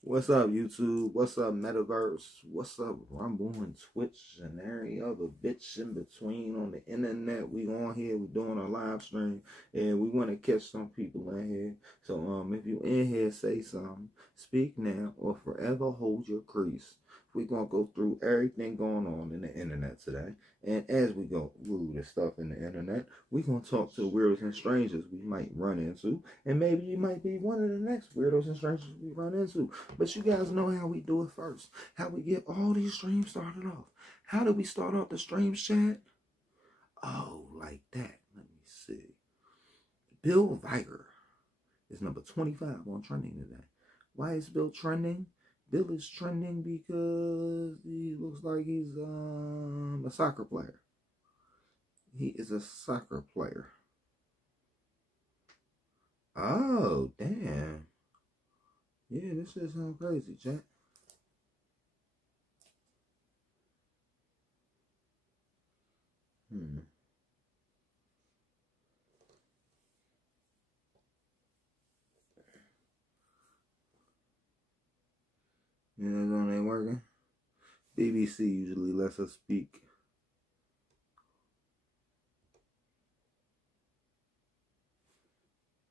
What's up, YouTube? What's up, Metaverse? What's up, Rumble and Twitch and every other bitch in between on the internet? We on here, we doing a live stream, and we want to catch some people in here. So, if you in here, say something. Speak now or forever hold your crease. We're gonna go through everything going on in the internet today. And as we go through the stuff in the internet, we're gonna talk to weirdos and strangers we might run into. And maybe you might be one of the next weirdos and strangers we run into. But you guys know how we do it first. How we get all these streams started off. How do we start off the streams, chat? Oh, like that. Let me see. Bill Viger is number 25 on trending today. Why is Bill trending? Bill is trending because he looks like he's a soccer player. He is a soccer player. Oh, damn. Yeah, this shit sounds crazy, chat. You know, when ain't working. BBC usually lets us speak.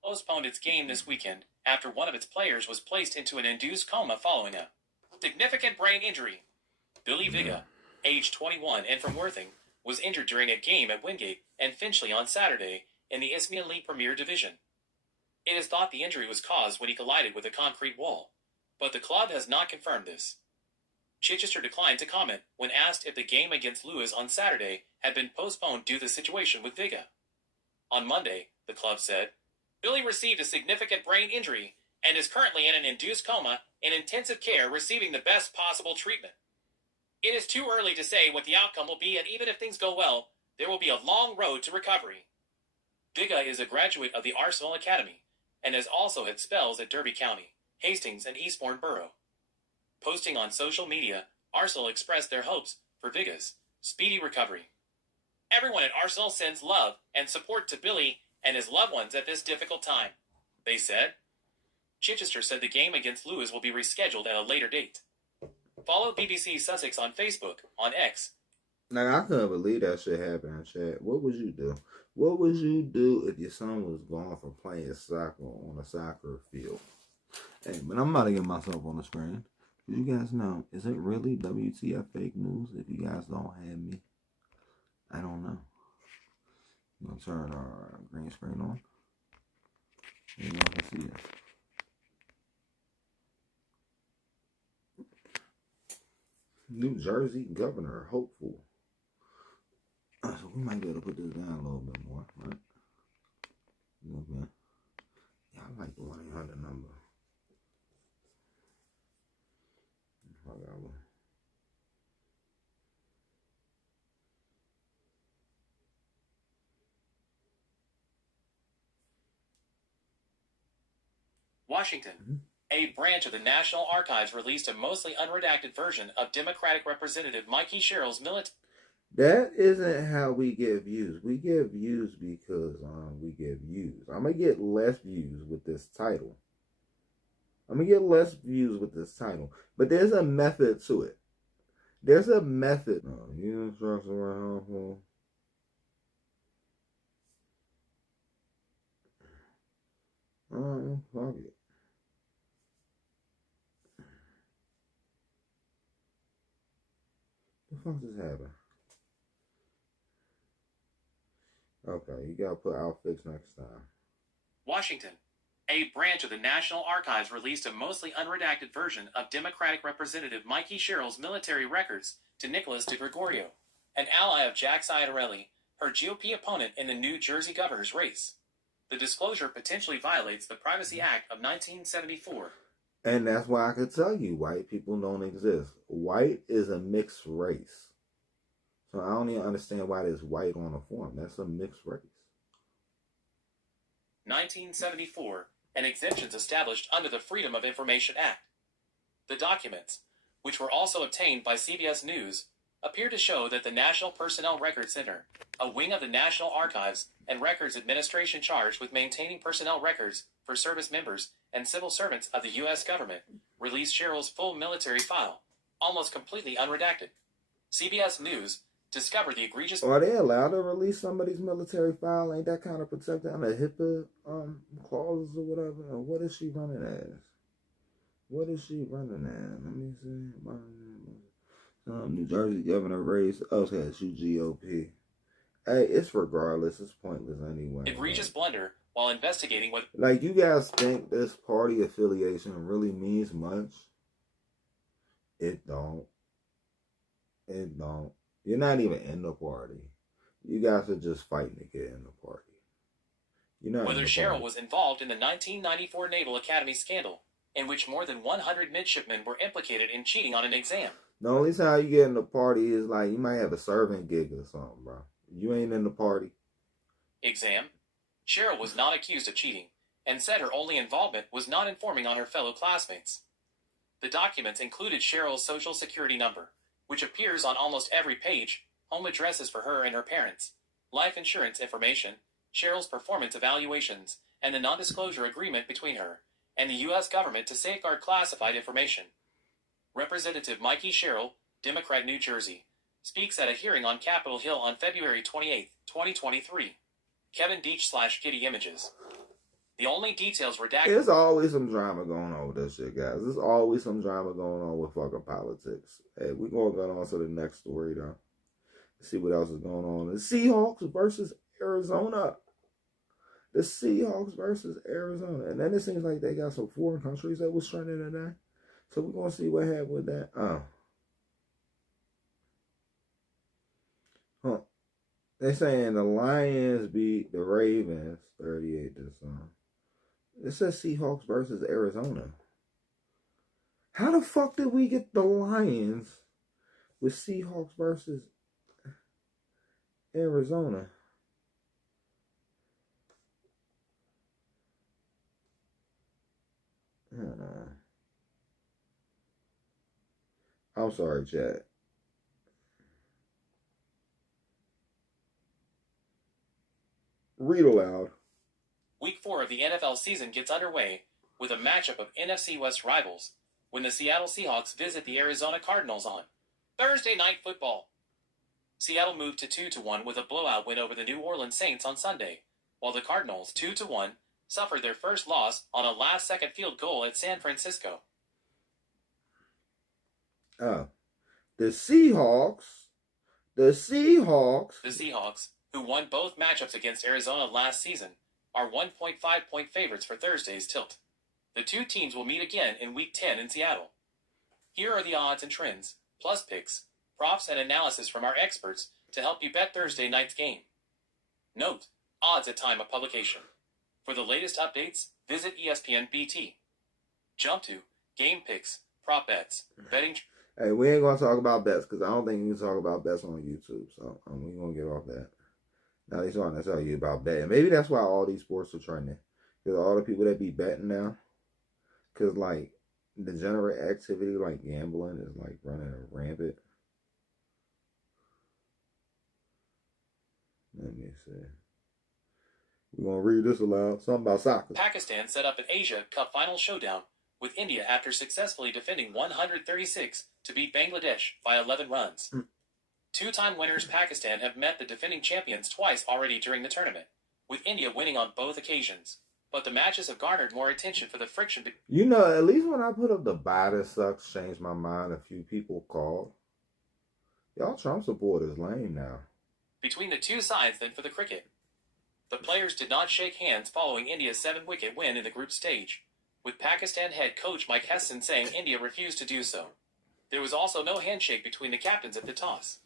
Postponed its game this weekend after one of its players was placed into an induced coma following a significant brain injury. Billy Viga, age 21 and from Worthing, was injured during a game at Wingate and Finchley on Saturday in the Isthmian League Premier Division. It is thought the injury was caused when he collided with a concrete wall, but the club has not confirmed this. Chichester declined to comment when asked if the game against Lewes on Saturday had been postponed due to the situation with Viga. On Monday, the club said, Billy received a significant brain injury and is currently in an induced coma in intensive care receiving the best possible treatment. It is too early to say what the outcome will be, and even if things go well, there will be a long road to recovery. Viga is a graduate of the Arsenal Academy and has also had spells at Derby County, Hastings, and Eastbourne Borough. Posting on social media, Arsenal expressed their hopes for Viga's speedy recovery. Everyone at Arsenal sends love and support to Billy and his loved ones at this difficult time, they said. Chichester said the game against Lewes will be rescheduled at a later date. Follow BBC Sussex on Facebook, on X. Now, I couldn't believe that shit happened, chat. What would you do? What would you do if your son was gone from playing soccer on a soccer field? Hey, but I'm about to get myself on the screen. You guys know, is it really WTF fake news if you guys don't have me? I don't know. I'm going to turn our green screen on. And y'all can see it. New Jersey governor hopeful. So we might be able to put this down a little bit more, right? Okay. Yeah, I like the 1-800 number. Washington. A branch of the National Archives released a mostly unredacted version of Democratic Representative Mikey Sherrill's military. That isn't how we get views. We get views because we get views. I'm gonna get less views with this title. But there's a method to it. There's a method. Oh, you instructions were helpful. Fuck it. What the fuck just happened? Okay, you gotta put outfits next time. Washington. A branch of the National Archives released a mostly unredacted version of Democratic Representative Mikey Sherrill's military records to Nicholas DeGregorio, an ally of Jack Ciattarelli, her GOP opponent in the New Jersey governor's race. The disclosure potentially violates the Privacy Act of 1974. And that's why I could tell you white people don't exist. White is a mixed race. So I don't even understand why there's white on the form. That's a mixed race. 1974, and exemptions established under the Freedom of Information Act. The documents, which were also obtained by CBS News, appear to show that the National Personnel Records Center, a wing of the National Archives and Records Administration charged with maintaining personnel records for service members and civil servants of the U.S. government, released Cheryl's full military file, almost completely unredacted. CBS News discovered the egregious... Are they allowed to release somebody's military file? Ain't that kind of protected under HIPAA clauses or whatever? Or what is she running as? What is she running as? Let me see. New Jersey governor raised... Oh, okay, she GOP. Hey, it's regardless. It's pointless anyway. Egregious blunder while investigating what... Like, you guys think this party affiliation really means much? It don't. It don't. You're not even in the party. You guys are just fighting to get in the party. You're not whether Cheryl was involved in the 1994 Naval Academy scandal, in which more than 100 midshipmen were implicated in cheating on an exam. The only time you get in the party is like you might have a servant gig or something, bro. You ain't in the party. Exam. Cheryl was not accused of cheating, and said her only involvement was not informing on her fellow classmates. The documents included Cheryl's social security number, which appears on almost every page, home addresses for her and her parents, life insurance information, Cheryl's performance evaluations, and the non-disclosure agreement between her and the U.S. government to safeguard classified information. Representative Mikey Sherrill, Democrat, New Jersey, speaks at a hearing on Capitol Hill on February 28, 2023. Kevin Deitch / Getty Images. The only details redacted... There's always some drama going on with this shit, guys. There's always some drama going on with fucking politics. Hey, we're going to go on to the next story, though. Let's see what else is going on. The Seahawks versus Arizona. The Seahawks versus Arizona. And then it seems like they got some foreign countries that was trending today. So we're going to see what happened with that. They're saying the Lions beat the Ravens 38-0. It says Seahawks versus Arizona. How the fuck did we get the Lions with Seahawks versus Arizona? I'm sorry, chat. Read aloud. Week 4 of the NFL season gets underway with a matchup of NFC West rivals when the Seattle Seahawks visit the Arizona Cardinals on Thursday Night Football. Seattle moved to 2-1 with a blowout win over the New Orleans Saints on Sunday, while the Cardinals, 2-1, suffered their first loss on a last-second field goal at San Francisco. The Seahawks, The Seahawks, who won both matchups against Arizona last season, are 1.5-point favorites for Thursday's tilt. The two teams will meet again in Week 10 in Seattle. Here are the odds and trends, plus picks, props, and analysis from our experts to help you bet Thursday night's game. Note, odds at time of publication. For the latest updates, visit ESPN BT. Jump to Game Picks, Prop Bets, Betting... Hey, we ain't going to talk about bets because I don't think you can talk about bets on YouTube. So we're going to get off that. Now they're starting to tell you about betting. Maybe that's why all these sports are trending. Because all the people that be betting now, because like degenerate activity like gambling is like running rampant. Let me see. We're going to read this aloud. Something about soccer. Pakistan set up an Asia Cup final showdown with India after successfully defending 136 to beat Bangladesh by 11 runs. Two-time winners Pakistan have met the defending champions twice already during the tournament, with India winning on both occasions. But the matches have garnered more attention for the friction. You know, at least when I put up the Biden sucks, changed my mind, a few people called. Y'all Trump supporters lame now. Between the two sides than for the cricket. The players did not shake hands following India's 7-wicket win in the group stage, with Pakistan head coach Mike Heston saying India refused to do so. There was also no handshake between the captains at the toss.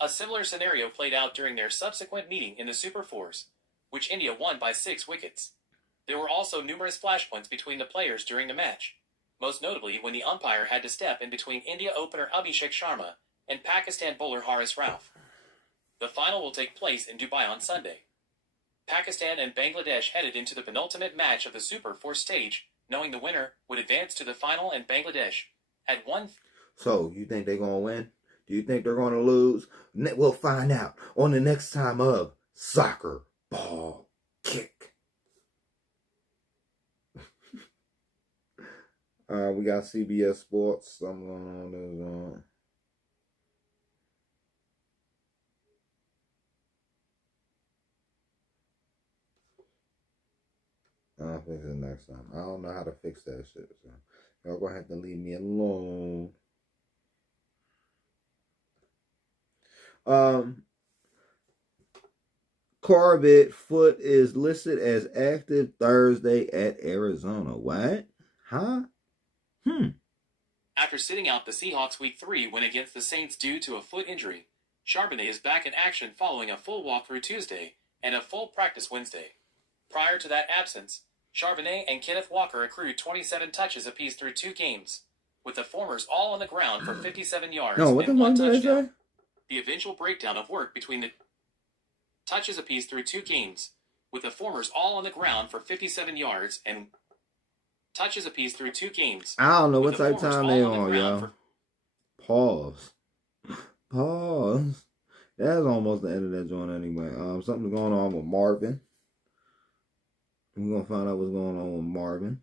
A similar scenario played out during their subsequent meeting in the Super Fours, which India won by 6 wickets. There were also numerous flashpoints between the players during the match, most notably when the umpire had to step in between India opener Abhishek Sharma and Pakistan bowler Haris Rauf. The final will take place in Dubai on Sunday. Pakistan and Bangladesh headed into the penultimate match of the Super 4 stage, knowing the winner would advance to the final and Bangladesh had won. So, you think they're going to win? Do you think they're going to lose? We'll find out on the next time of Soccer Ball Kick. We got CBS Sports. Something going on. I'll fix it next time. I don't know how to fix that shit. So y'all gonna have to leave me alone. Corbett foot is listed as active Thursday at Arizona. What? Huh? After sitting out the Seahawks Week 3 win against the Saints due to a foot injury, Charbonnet is back in action following a full walkthrough Tuesday and a full practice Wednesday. Prior to that absence, Charbonnet and Kenneth Walker accrued 27 touches apiece through 2 games, with the formers all on the ground for 57 yards and 1 touchdown. The eventual breakdown of work between the touches apiece through 2 games, with the formers all on the ground for 57 yards and touches apiece through 2 games. I don't know what type of time they on, y'all. Pause. That's almost the end of that joint anyway. Something's going on with Marvin. We're gonna find out what's going on with Marvin.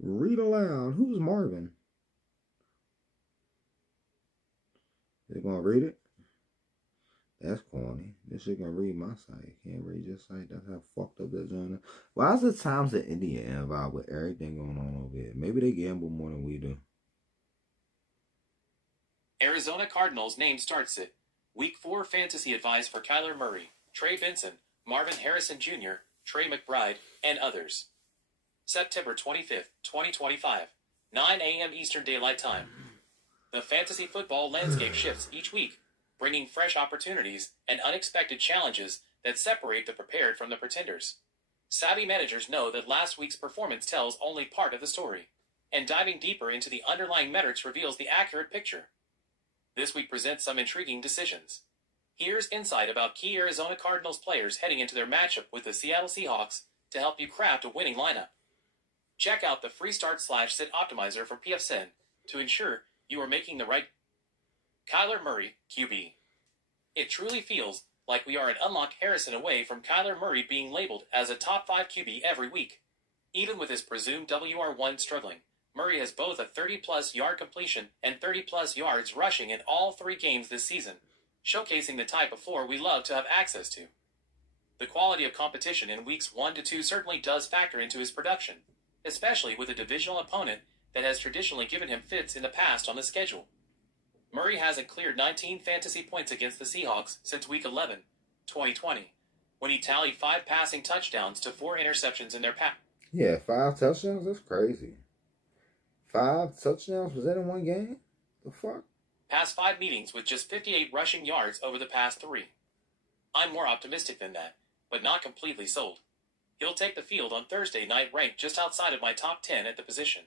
Read aloud. Who's Marvin? Is it gonna read it? That's corny. This shit gonna read my site. Can't read your site. That's how fucked up that joint is. Why is the Times of India involved with everything going on over here? Maybe they gamble more than we do. Arizona Cardinals name starts it. Week 4 fantasy advice for Kyler Murray, Trey Benson, Marvin Harrison Jr., Trey McBride, and others. September 25th, 2025, 9 a.m. Eastern Daylight Time. The fantasy football landscape shifts each week, bringing fresh opportunities and unexpected challenges that separate the prepared from the pretenders. Savvy managers know that last week's performance tells only part of the story, and diving deeper into the underlying metrics reveals the accurate picture. This week presents some intriguing decisions. Here's insight about key Arizona Cardinals players heading into their matchup with the Seattle Seahawks to help you craft a winning lineup. Check out the free start/sit optimizer from PFSN to ensure you are making the right Kyler Murray, QB. It truly feels like we are an unlock Harrison away from Kyler Murray being labeled as a top 5 QB every week. Even with his presumed WR1 struggling, Murray has both a 30-plus yard completion and 30-plus yards rushing in all 3 games this season, showcasing the type of floor we love to have access to. The quality of competition in weeks 1 to 2 certainly does factor into his production, especially with a divisional opponent that has traditionally given him fits in the past on the schedule. Murray hasn't cleared 19 fantasy points against the Seahawks since Week 11, 2020, when he tallied 5 passing touchdowns to 4 interceptions in their pack. Yeah, 5 touchdowns? That's crazy. 5 touchdowns? Was that in one game? The fuck? Past 5 meetings with just 58 rushing yards over the past 3. I'm more optimistic than that, but not completely sold. He'll take the field on Thursday night ranked just outside of my top 10 at the position.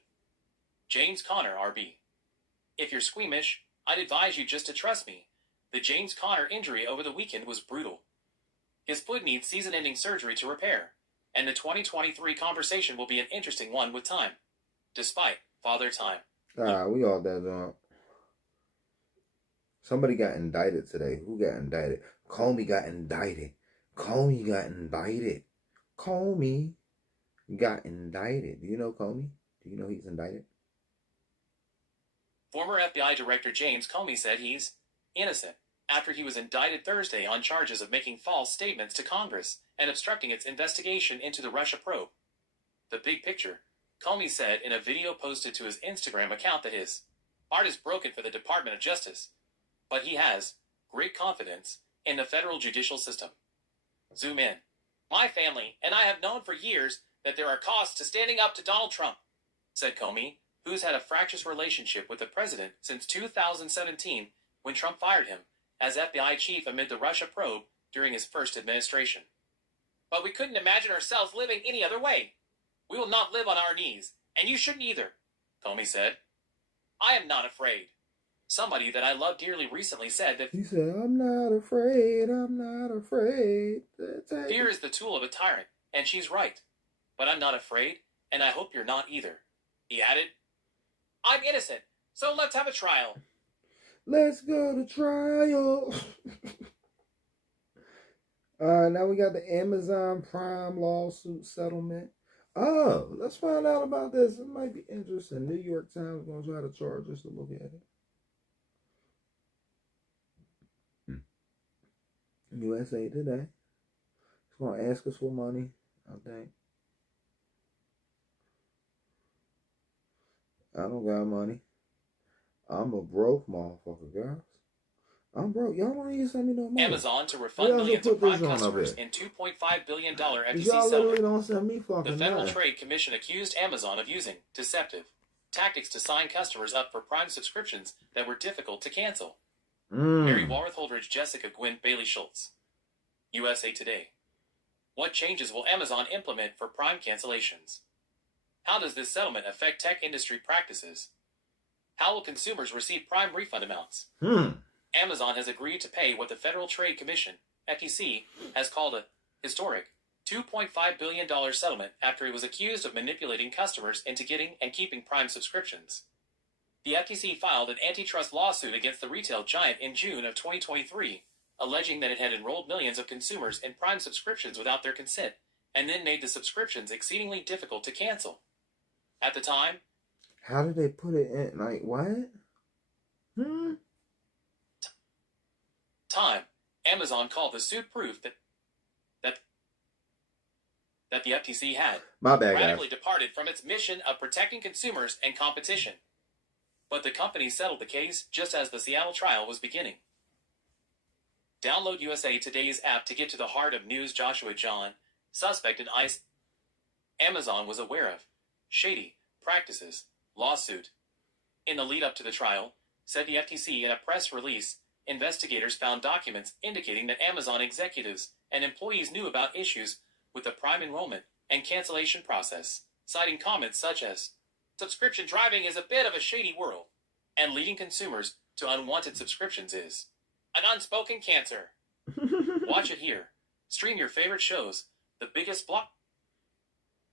James Conner, RB. If you're squeamish, I'd advise you just to trust me. The James Conner injury over the weekend was brutal. His foot needs season-ending surgery to repair, and the 2023 conversation will be an interesting one with time, despite Father Time. We all that drunk. Somebody got indicted today. Who got indicted? Comey got indicted. Comey got indicted. Comey got indicted. Do you know Comey? Do you know he's indicted? Former FBI Director James Comey said he's innocent after he was indicted Thursday on charges of making false statements to Congress and obstructing its investigation into the Russia probe. The big picture, Comey said in a video posted to his Instagram account that his heart is broken for the Department of Justice, but he has great confidence in the federal judicial system. Zoom in. My family and I have known for years that there are costs to standing up to Donald Trump, said Comey, who's had a fractious relationship with the president since 2017 when Trump fired him as FBI chief amid the Russia probe during his first administration. But we couldn't imagine ourselves living any other way. We will not live on our knees, and you shouldn't either, Comey said. I am not afraid. Somebody that I love dearly recently said that he said, I'm not afraid. Fear is the tool of a tyrant, and she's right. But I'm not afraid, and I hope you're not either. He added, I'm innocent, so let's have a trial. Let's go to trial. Now we got the Amazon Prime lawsuit settlement. Oh, let's find out about this. It might be interesting. New York Times is going to try to charge us to look at it. USA Today. It's going to ask us for money, I think. I don't got money. I'm a broke motherfucker, guys. I'm broke. Y'all don't even send me no money. Amazon to refund millions of Prime customers in $2.5 billion FTC y'all literally settlement. don't send me fucking The Federal nothing. Trade Commission accused Amazon of using deceptive tactics to sign customers up for Prime subscriptions that were difficult to cancel. Mary Warth Holdridge, Jessica Gwynn, Bailey Schultz. USA Today. What changes will Amazon implement for Prime cancellations? How does this settlement affect tech industry practices? How will consumers receive Prime refund amounts? Amazon has agreed to pay what the Federal Trade Commission, FTC, has called a historic $2.5 billion settlement after it was accused of manipulating customers into getting and keeping Prime subscriptions. The FTC filed an antitrust lawsuit against the retail giant in June of 2023, alleging that it had enrolled millions of consumers in Prime subscriptions without their consent, and then made the subscriptions exceedingly difficult to cancel. At the time, how did they put it in? Like, what? Amazon called the suit proof that the FTC had radically departed from its mission of protecting consumers and competition. But the company settled the case just as the Seattle trial was beginning. Download USA Today's app to get to the heart of news. Joshua John, suspect in ICE. Amazon was aware of shady practices lawsuit. In the lead up to the trial, said the FTC in a press release, investigators found documents indicating that Amazon executives and employees knew about issues with the Prime enrollment and cancellation process, citing comments such as, "Subscription driving is a bit of a shady world, and leading consumers to unwanted subscriptions is an unspoken cancer." Watch it here. Stream your favorite shows. The biggest block.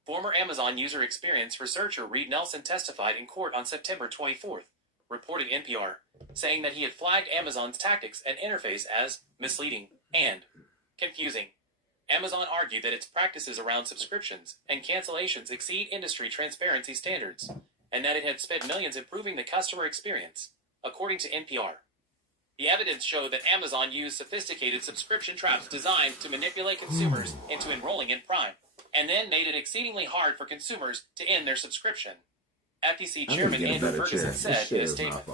Former Amazon user experience researcher Reed Nelson testified in court on September 24th, reported NPR, saying that he had flagged Amazon's tactics and interface as misleading and confusing. Amazon argued that its practices around subscriptions and cancellations exceed industry transparency standards, and that it had spent millions improving the customer experience, according to NPR. The evidence showed that Amazon used sophisticated subscription traps designed to manipulate consumers into enrolling in Prime, and then made it exceedingly hard for consumers to end their subscription. FTC Chairman Andrew Ferguson said in a statement,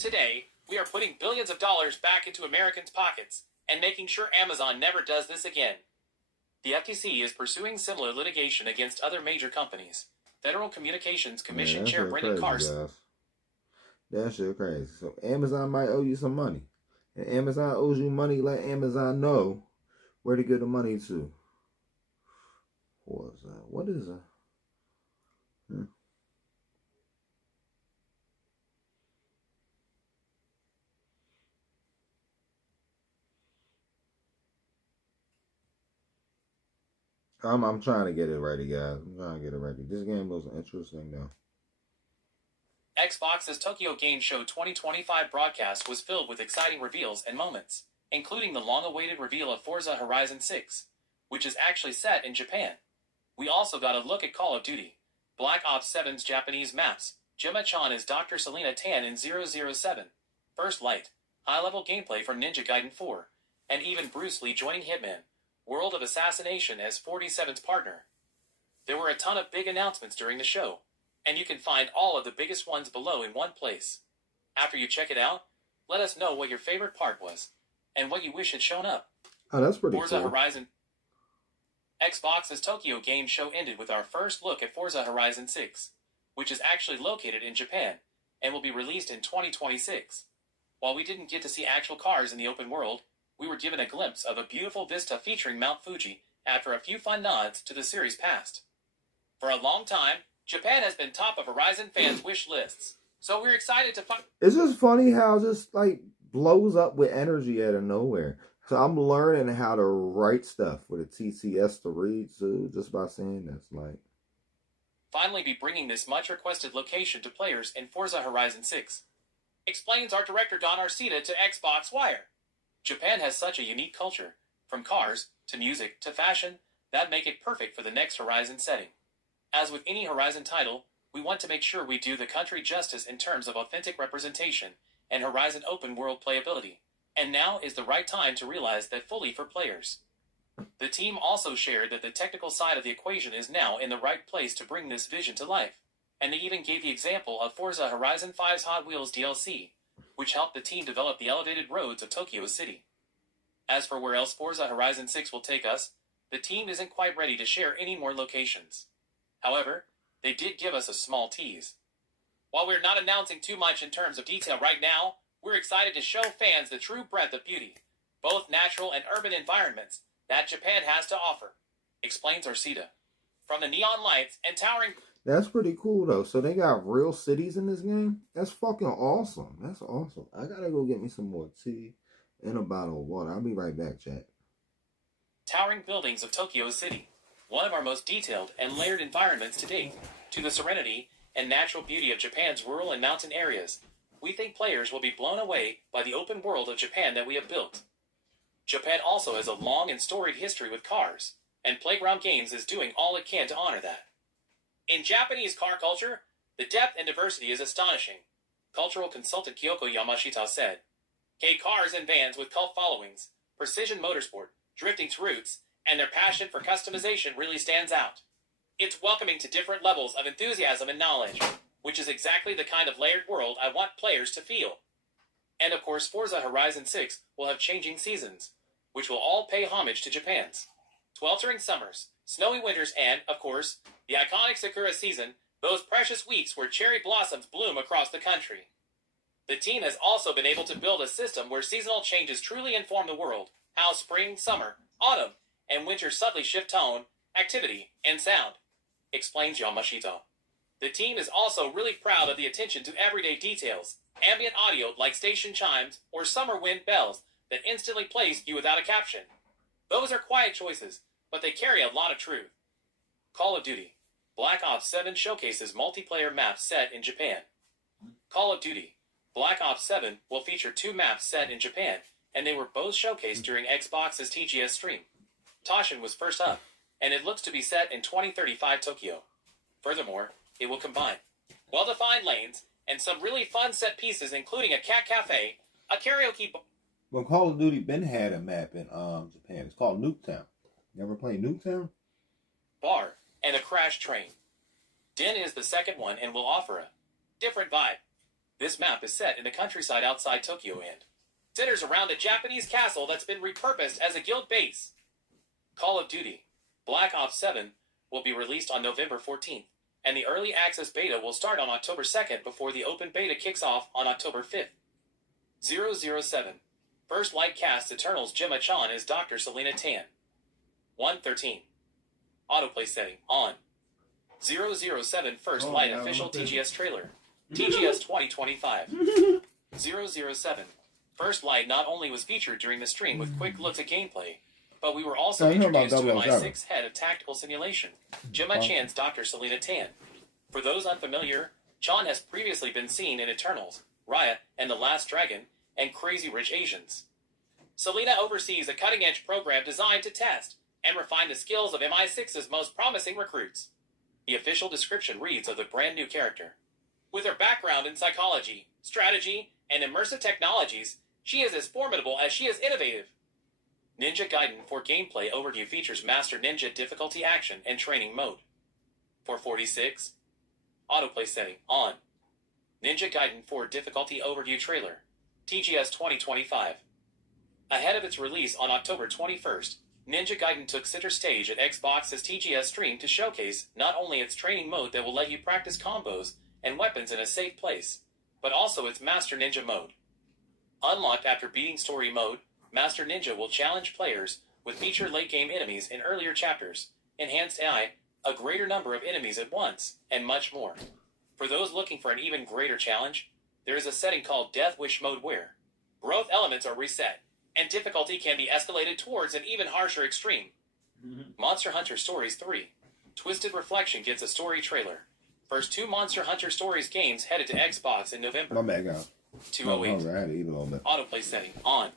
"Today, we are putting billions of dollars back into Americans' pockets and making sure Amazon never does this again." The FTC is pursuing similar litigation against other major companies. Federal Communications Commission Chair Brendan Carson. That shit crazy. So Amazon might owe you some money. And Amazon owes you money, let Amazon know where to get the money to. What is that? I'm trying to get it ready, guys. I'm trying to get it ready. This game was interesting, though. Xbox's Tokyo Game Show 2025 broadcast was filled with exciting reveals and moments, including the long-awaited reveal of Forza Horizon 6, which is actually set in Japan. We also got a look at Call of Duty, Black Ops 7's Japanese maps, Gemma-chan as Dr. Selena Tan in 007, First Light, high-level gameplay from Ninja Gaiden 4, and even Bruce Lee joining Hitman, World of Assassination as 47's partner. There were a ton of big announcements during the show, and you can find all of the biggest ones below in one place. After you check it out, let us know what your favorite part was, and what you wish had shown up. Oh, that's pretty Forza cool. Horizon. Xbox's Tokyo Game Show ended with our first look at Forza Horizon 6, which is actually located in Japan, and will be released in 2026. While we didn't get to see actual cars in the open world, we were given a glimpse of a beautiful vista featuring Mount Fuji after a few fun nods to the series past. For a long time, Japan has been top of Horizon fans' wish lists, so we're excited to find... It's just funny how it just, like, blows up with energy out of nowhere. So I'm learning how to write stuff with a TTS to read, too, just by saying this, like... Finally be bringing this much-requested location to players in Forza Horizon 6. Explains our director Don Arcida to Xbox Wire. Japan has such a unique culture, from cars, to music, to fashion, that make it perfect for the next Horizon setting. As with any Horizon title, we want to make sure we do the country justice in terms of authentic representation and Horizon open world playability. And now is the right time to realize that fully for players. The team also shared that the technical side of the equation is now in the right place to bring this vision to life. And they even gave the example of Forza Horizon 5's Hot Wheels DLC, which helped the team develop the elevated roads of Tokyo City. As for where else Forza Horizon 6 will take us, the team isn't quite ready to share any more locations. However, they did give us a small tease. While we're not announcing too much in terms of detail right now, we're excited to show fans the true breadth of beauty, both natural and urban environments, that Japan has to offer, explains Arcida. From the neon lights and towering... That's pretty cool, though. So they got real cities in this game? That's fucking awesome. That's awesome. I gotta go get me some more tea and a bottle of water. I'll be right back, chat. Towering buildings of Tokyo City, one of our most detailed and layered environments to date, to the serenity and natural beauty of Japan's rural and mountain areas, we think players will be blown away by the open world of Japan that we have built. Japan also has a long and storied history with cars, and Playground Games is doing all it can to honor that. In Japanese car culture, the depth and diversity is astonishing, cultural consultant Kyoko Yamashita said. Cars and vans with cult followings, precision motorsport, drifting to roots, and their passion for customization really stands out. It's welcoming to different levels of enthusiasm and knowledge, which is exactly the kind of layered world I want players to feel. And of course, Forza Horizon 6 will have changing seasons, which will all pay homage to Japan's sweltering summers, snowy winters, and, of course, the iconic Sakura season, those precious weeks where cherry blossoms bloom across the country. The team has also been able to build a system where seasonal changes truly inform the world, how spring, summer, autumn, and winter subtly shift tone, activity, and sound, explains Yamashita. The team is also really proud of the attention to everyday details, ambient audio like station chimes or summer wind bells that instantly place you without a caption. Those are quiet choices, but they carry a lot of truth. Call of Duty Black Ops 7 showcases multiplayer maps set in Japan. Call of Duty Black Ops 7 will feature 2 maps set in Japan, and they were both showcased during Xbox's TGS stream. Toshin was first up, and it looks to be set in 2035 Tokyo. Furthermore, it will combine well-defined lanes and some really fun set pieces, including a cat cafe, a karaoke bar. Well, Call of Duty been had a map in Japan. It's called Nuketown. You ever played Nuketown? Bar, and a crash train. Din is the second one and will offer a different vibe. This map is set in the countryside outside Tokyo and centers around a Japanese castle that's been repurposed as a guild base. Call of Duty Black Ops 7 will be released on November 14th, and the early access beta will start on October 2nd before the open beta kicks off on October 5th. 007 First Light cast Eternals Gemma-chan as Dr. Selena Tan. 113 Autoplay setting on. 007 First Light official TGS trailer. TGS 2025. 007 First Light not only was featured during the stream with quick looks at gameplay, but we were also introduced to MI6 head of tactical simulation, Gemma Chan's Dr. Selena Tan. For those unfamiliar, Chan has previously been seen in Eternals, Raya and the Last Dragon, and Crazy Rich Asians. Selena oversees a cutting-edge program designed to test and refine the skills of MI6's most promising recruits. The official description reads of the brand new character. With her background in psychology, strategy, and immersive technologies, she is as formidable as she is innovative. Ninja Gaiden 4 gameplay overview features Master Ninja difficulty action and training mode. 446 Autoplay setting on. Ninja Gaiden 4 difficulty overview trailer. TGS 2025. Ahead of its release on October 21st, Ninja Gaiden took center stage at Xbox's TGS stream to showcase not only its training mode that will let you practice combos and weapons in a safe place, but also its Master Ninja mode. Unlocked after beating story mode, Master Ninja will challenge players with featured late-game enemies in earlier chapters, enhanced AI, a greater number of enemies at once, and much more. For those looking for an even greater challenge, there is a setting called Death Wish mode where growth elements are reset, and difficulty can be escalated towards an even harsher extreme. Monster Hunter Stories 3. Twisted Reflection gets a story trailer. First 2 Monster Hunter Stories games headed to Xbox in November. My bad, guy. 208. I had to eat a little bit. Autoplay setting on.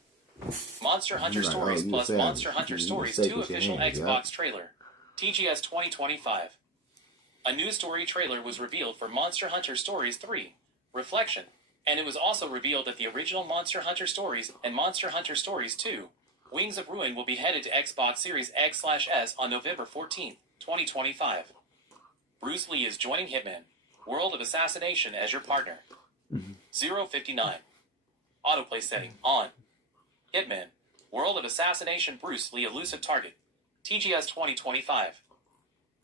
Monster Hunter Stories plus Monster Hunter Stories 2 official Xbox trailer. TGS 2025. A new story trailer was revealed for Monster Hunter Stories 3, Reflection, and it was also revealed that the original Monster Hunter Stories and Monster Hunter Stories 2, Wings of Ruin will be headed to Xbox Series X/S on November 14, 2025. Bruce Lee is joining Hitman, World of Assassination as your partner. 059. Autoplay setting on. Hitman, World of Assassination Bruce Lee elusive target. TGS 2025.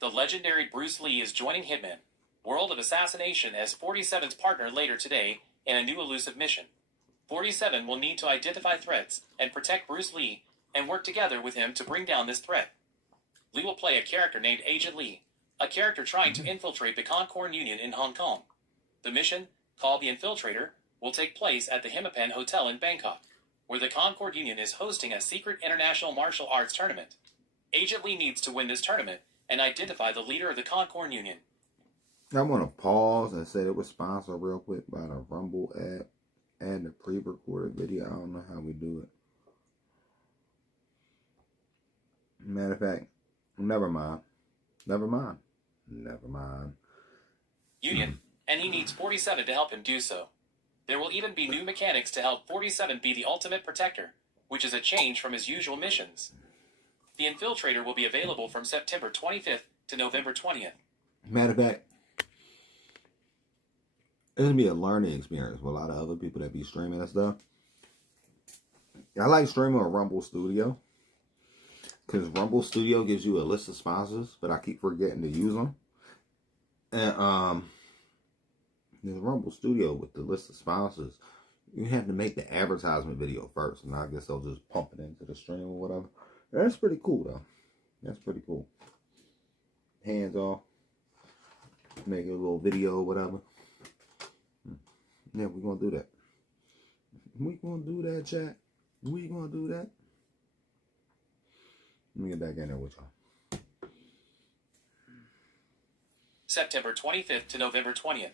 The legendary Bruce Lee is joining Hitman, World of Assassination as 47's partner later today in a new elusive mission. 47 will need to identify threats and protect Bruce Lee and work together with him to bring down this threat. Lee will play a character named Agent Lee, a character trying to infiltrate the Concord Union in Hong Kong. The mission, called The Infiltrator, will take place at the Himapan Hotel in Bangkok, where the Concord Union is hosting a secret international martial arts tournament. Agent Lee needs to win this tournament and identify the leader of the Concord Union. I want to pause and say it was sponsored real quick by the Rumble app and the pre-recorded video. I don't know how we do it. Matter of fact, never mind. Union, and he needs 47 to help him do so. There will even be new mechanics to help 47 be the ultimate protector, which is a change from his usual missions. The Infiltrator will be available from September 25th to November 20th. Matter of fact, it's going to be a learning experience for a lot of other people that be streaming and stuff. I like streaming on Rumble Studio, because Rumble Studio gives you a list of sponsors, but I keep forgetting to use them. And there's Rumble Studio with the list of sponsors. You have to make the advertisement video first, and I guess they'll just pump it into the stream or whatever. That's pretty cool, though. That's pretty cool. Hands off. Make a little video or whatever. Yeah, we're going to do that. We going to do that, chat. We going to do that. Let me get back in there with y'all. September 25th to November 20th.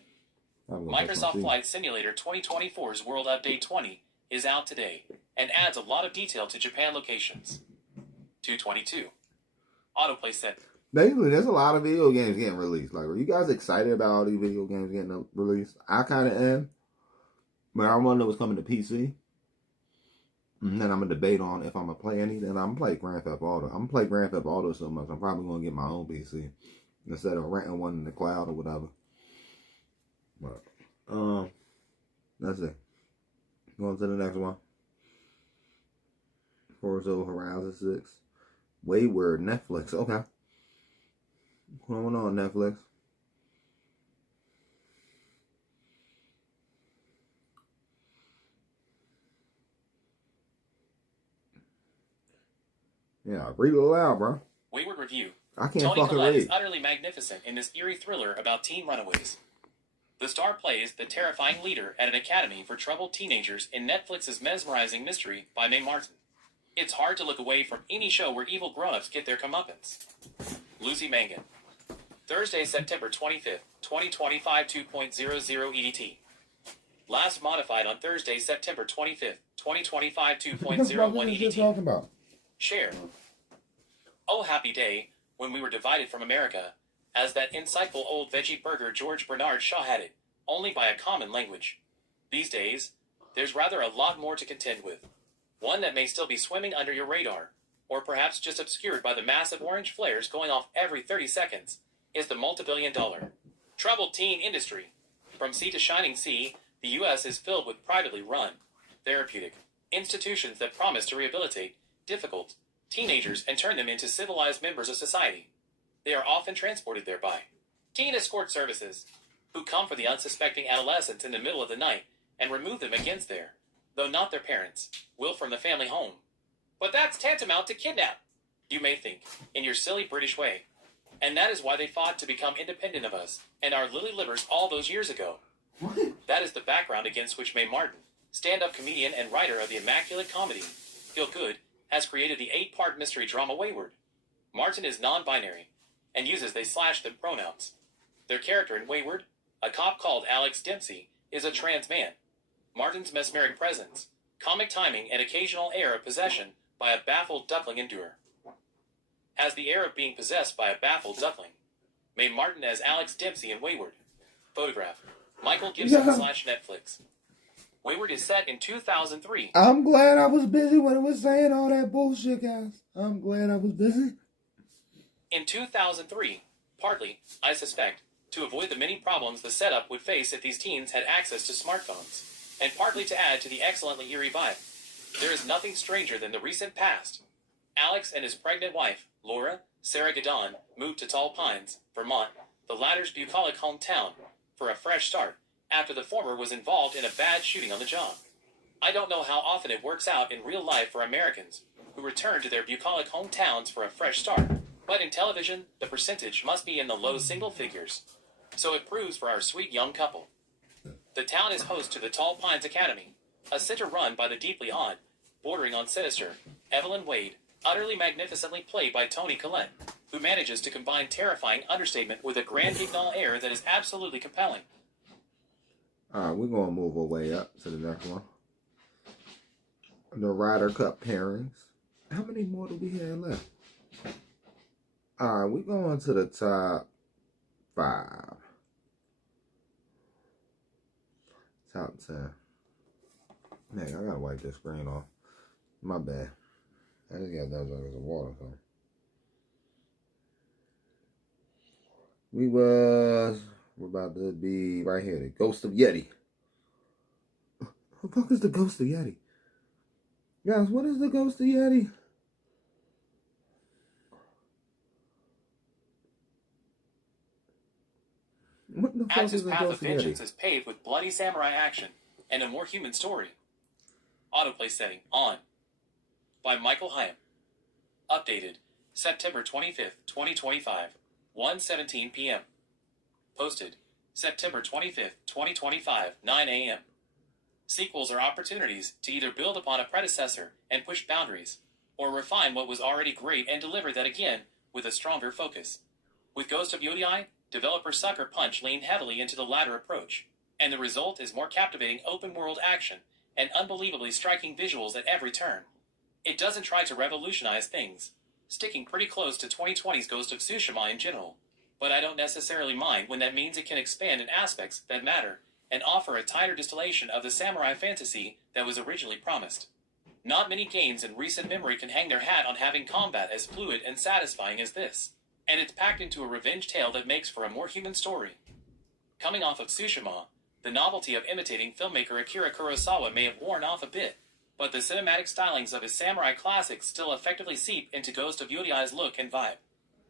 Microsoft Flight Simulator 2024's World Update 20 is out today and adds a lot of detail to Japan locations. 222. Autoplay set. Basically, there's a lot of video games getting released. Like, are you guys excited about all these video games getting released? I kind of am. But I wonder what's coming to PC. And then I'm going to debate on if I'm going to play any. Then I'm going to play Grand Theft Auto. I'm going to play Grand Theft Auto so much, I'm probably going to get my own PC. Instead of renting one in the cloud or whatever. But, that's it. Going to the next one. Forza Horizon 6. Wayward, Netflix. Okay. What's going on, Netflix? Yeah, read it aloud, bro. Wayward Review. I can't Toni fucking Collette read. is utterly magnificent in this eerie thriller about teen runaways. The star plays the terrifying leader at an academy for troubled teenagers in Netflix's mesmerizing mystery by Mae Martin. It's hard to look away from any show where evil grown-ups get their comeuppance. Lucy Mangan. Thursday, September 25th, 2025, 2.00 EDT. Last modified on Thursday, September 25th, 2025, 2.01 EDT. Talking about? Share. Oh, happy day, when we were divided from America, as that insightful old veggie burger George Bernard Shaw had it, only by a common language. These days, there's rather a lot more to contend with. One that may still be swimming under your radar, or perhaps just obscured by the massive orange flares going off every 30 seconds, is the multi-billion-dollar troubled teen industry. From sea to shining sea, the U.S. is filled with privately run, therapeutic institutions that promise to rehabilitate difficult teenagers and turn them into civilized members of society. They are often transported there by teen escort services, who come for the unsuspecting adolescents in the middle of the night and remove them against their, though not their parents, will from the family home. But that's tantamount to kidnap, you may think, in your silly British way. And that is why they fought to become independent of us and our lily livers all those years ago. What? That is the background against which Mae Martin, stand-up comedian and writer of the immaculate comedy Feel Good, has created the 8-part mystery drama Wayward. Martin is non-binary and uses they/them pronouns. Their character in Wayward, a cop called Alex Dempsey, is a trans man. Martin's mesmeric presence, comic timing, and occasional air of possession by a baffled duckling endure. Has the air of being possessed by a baffled duckling. Mae Martin as Alex Dempsey in Wayward. Photograph. Michael Gibson / Netflix. Wayward is set in 2003. I'm glad I was busy when it was saying all that bullshit, guys. I'm glad I was busy. In 2003, partly, I suspect, to avoid the many problems the setup would face if these teens had access to smartphones, and partly to add to the excellently eerie vibe. There is nothing stranger than the recent past. Alex and his pregnant wife, Laura Sarah Gadon, moved to Tall Pines, Vermont, the latter's bucolic hometown, for a fresh start, after the former was involved in a bad shooting on the job. I don't know how often it works out in real life for Americans who return to their bucolic hometowns for a fresh start, but in television, the percentage must be in the low single figures. So it proves for our sweet young couple. The town is host to the Tall Pines Academy, a center run by the deeply odd, bordering on sinister, Evelyn Wade, utterly magnificently played by Toni Collette, who manages to combine terrifying understatement with a grand guignol air that is absolutely compelling. Alright, we're going to move our way up to the next one. The Ryder Cup pairings. How many more do we have left? Alright, we're going to the top 5. Top 10. Man, I gotta wipe this screen off. My bad. I just got those buckets of water, so. We're about to be right here. The Ghost of Yeti. What the fuck is the Ghost of Yeti? Guys, what is the Ghost of Yeti? What the fuck is the path of Ghost of vengeance Yeti? is paved with bloody samurai action and a more human story. Autoplay setting on. By Michael Hyam. Updated September 25th, 2025, 1:17 p.m. Posted September 25th, 2025, 9 a.m. Sequels are opportunities to either build upon a predecessor and push boundaries, or refine what was already great and deliver that again with a stronger focus. With Ghost of Yodi, developer Sucker Punch leaned heavily into the latter approach, and the result is more captivating open-world action and unbelievably striking visuals at every turn. It doesn't try to revolutionize things, sticking pretty close to 2020's Ghost of Tsushima in general, but I don't necessarily mind when that means it can expand in aspects that matter and offer a tighter distillation of the samurai fantasy that was originally promised. Not many games in recent memory can hang their hat on having combat as fluid and satisfying as this, and it's packed into a revenge tale that makes for a more human story. Coming off of Tsushima, the novelty of imitating filmmaker Akira Kurosawa may have worn off a bit, but the cinematic stylings of his samurai classics still effectively seep into Ghost of Yodi's look and vibe.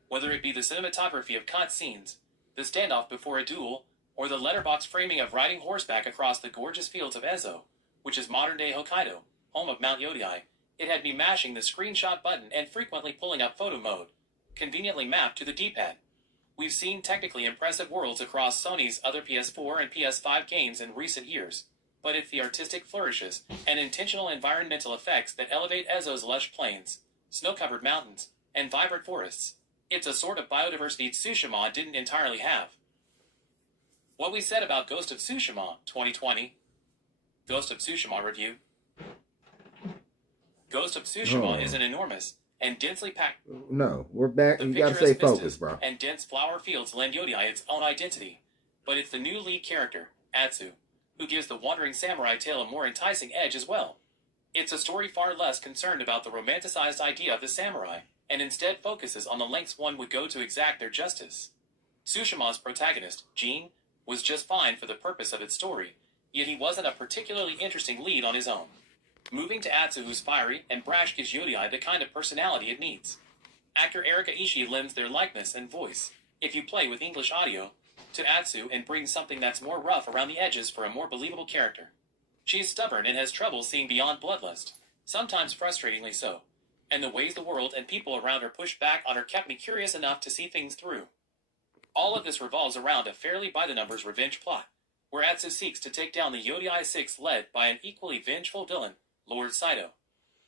Whether it be the cinematography of cut scenes, the standoff before a duel, or the letterbox framing of riding horseback across the gorgeous fields of Ezo, which is modern-day Hokkaido, home of Mount Yodi, it had me mashing the screenshot button and frequently pulling up photo mode, conveniently mapped to the D-pad. We've seen technically impressive worlds across Sony's other PS4 and PS5 games in recent years, but it's the artistic flourishes and intentional environmental effects that elevate Ezo's lush plains, snow-covered mountains, and vibrant forests. It's a sort of biodiversity Tsushima didn't entirely have. What we said about Ghost of Tsushima 2020. Ghost of Tsushima review. Ghost of Tsushima is an enormous and densely packed... No, we're back. The You gotta stay picturesque focused, vistas bro. and dense flower fields lend Yodi its own identity, but it's the new lead character, Atsu, who gives the wandering samurai tale a more enticing edge as well. It's a story far less concerned about the romanticized idea of the samurai, and instead focuses on the lengths one would go to exact their justice. Tsushima's protagonist, Jin, was just fine for the purpose of its story, yet he wasn't a particularly interesting lead on his own. Moving to Atsu, who's fiery and brash, gives Yodi the kind of personality it needs. Actor Erika Ishii lends their likeness and voice, if you play with English audio, to Atsu and brings something that's more rough around the edges for a more believable character. She's stubborn and has trouble seeing beyond bloodlust, sometimes frustratingly so, and the ways the world and people around her push back on her kept me curious enough to see things through. All of this revolves around a fairly by-the-numbers revenge plot, where Atsu seeks to take down the Yodi Six led by an equally vengeful villain, Lord Saito.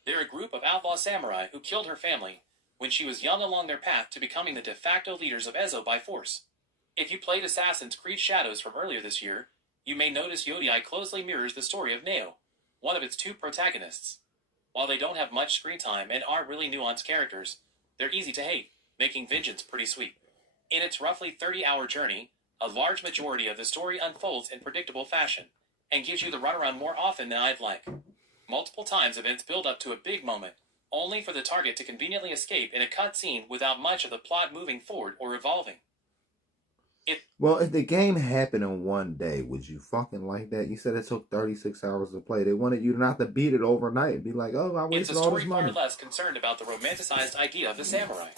They're a group of outlaw samurai who killed her family when she was young along their path to becoming the de facto leaders of Ezo by force. If you played Assassin's Creed Shadows from earlier this year, you may notice Yodi closely mirrors the story of Neo, one of its two protagonists. While they don't have much screen time and aren't really nuanced characters, they're easy to hate, making vengeance pretty sweet. In its roughly 30-hour journey, a large majority of the story unfolds in predictable fashion, and gives you the runaround more often than I'd like. Multiple times events build up to a big moment, only for the target to conveniently escape in a cutscene without much of the plot moving forward or evolving. Well, if the game happened in one day, would you fucking like that? You said it took 36 hours to play. They wanted you not to beat it overnight and be like, oh, I It's a wasted all this story far money. less concerned about the romanticized idea of the samurai.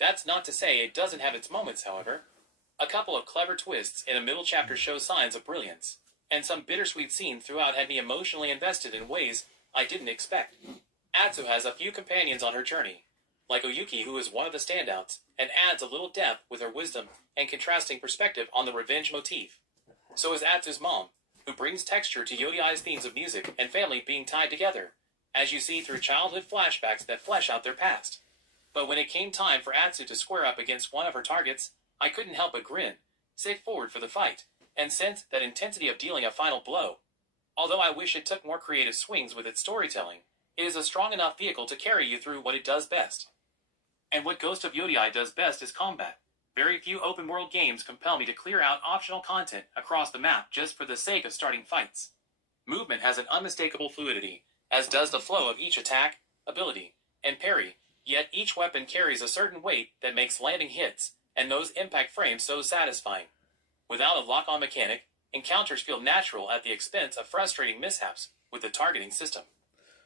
That's not to say it doesn't have its moments, however. A couple of clever twists in a middle chapter show signs of brilliance, and some bittersweet scenes throughout had me emotionally invested in ways I didn't expect. Atsu has a few companions on her journey, like Oyuki, who is one of the standouts, and adds a little depth with her wisdom and contrasting perspective on the revenge motif. So is Atsu's mom, who brings texture to Yodiai's themes of music and family being tied together, as you see through childhood flashbacks that flesh out their past. But when it came time for Atsu to square up against one of her targets, I couldn't help but grin, sit forward for the fight, and sense that intensity of dealing a final blow. Although I wish it took more creative swings with its storytelling, it is a strong enough vehicle to carry you through what it does best. And what Ghost of Yodiai does best is combat. Very few open-world games compel me to clear out optional content across the map just for the sake of starting fights. Movement has an unmistakable fluidity, as does the flow of each attack, ability, and parry, yet each weapon carries a certain weight that makes landing hits and those impact frames so satisfying. Without a lock-on mechanic, encounters feel natural at the expense of frustrating mishaps with the targeting system.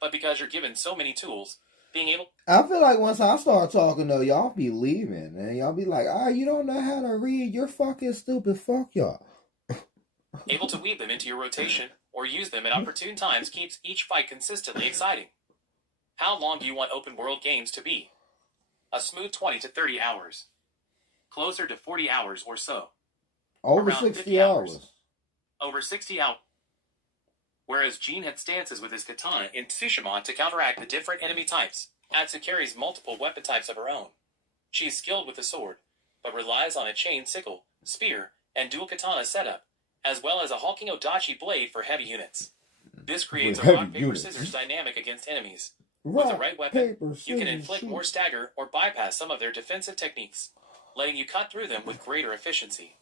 But because you're given so many tools, being able... I feel like once I start talking, though, y'all be leaving. And y'all be like, you don't know how to read. You're fucking stupid. Fuck y'all. able to weave them into your rotation or use them at opportune times keeps each fight consistently exciting. How long do you want open world games to be? A smooth 20 to 30 hours. Closer to 40 hours or so. Over Around 60 50 hours. Over 60 hours. Whereas Jin had stances with his katana in Tsushima to counteract the different enemy types, Atsu carries multiple weapon types of her own. She is skilled with the sword, but relies on a chain sickle, spear, and dual katana setup, as well as a hulking odachi blade for heavy units. This creates a rock, paper, scissors dynamic against enemies. With the right weapon, you can inflict more stagger or bypass some of their defensive techniques, letting you cut through them with greater efficiency.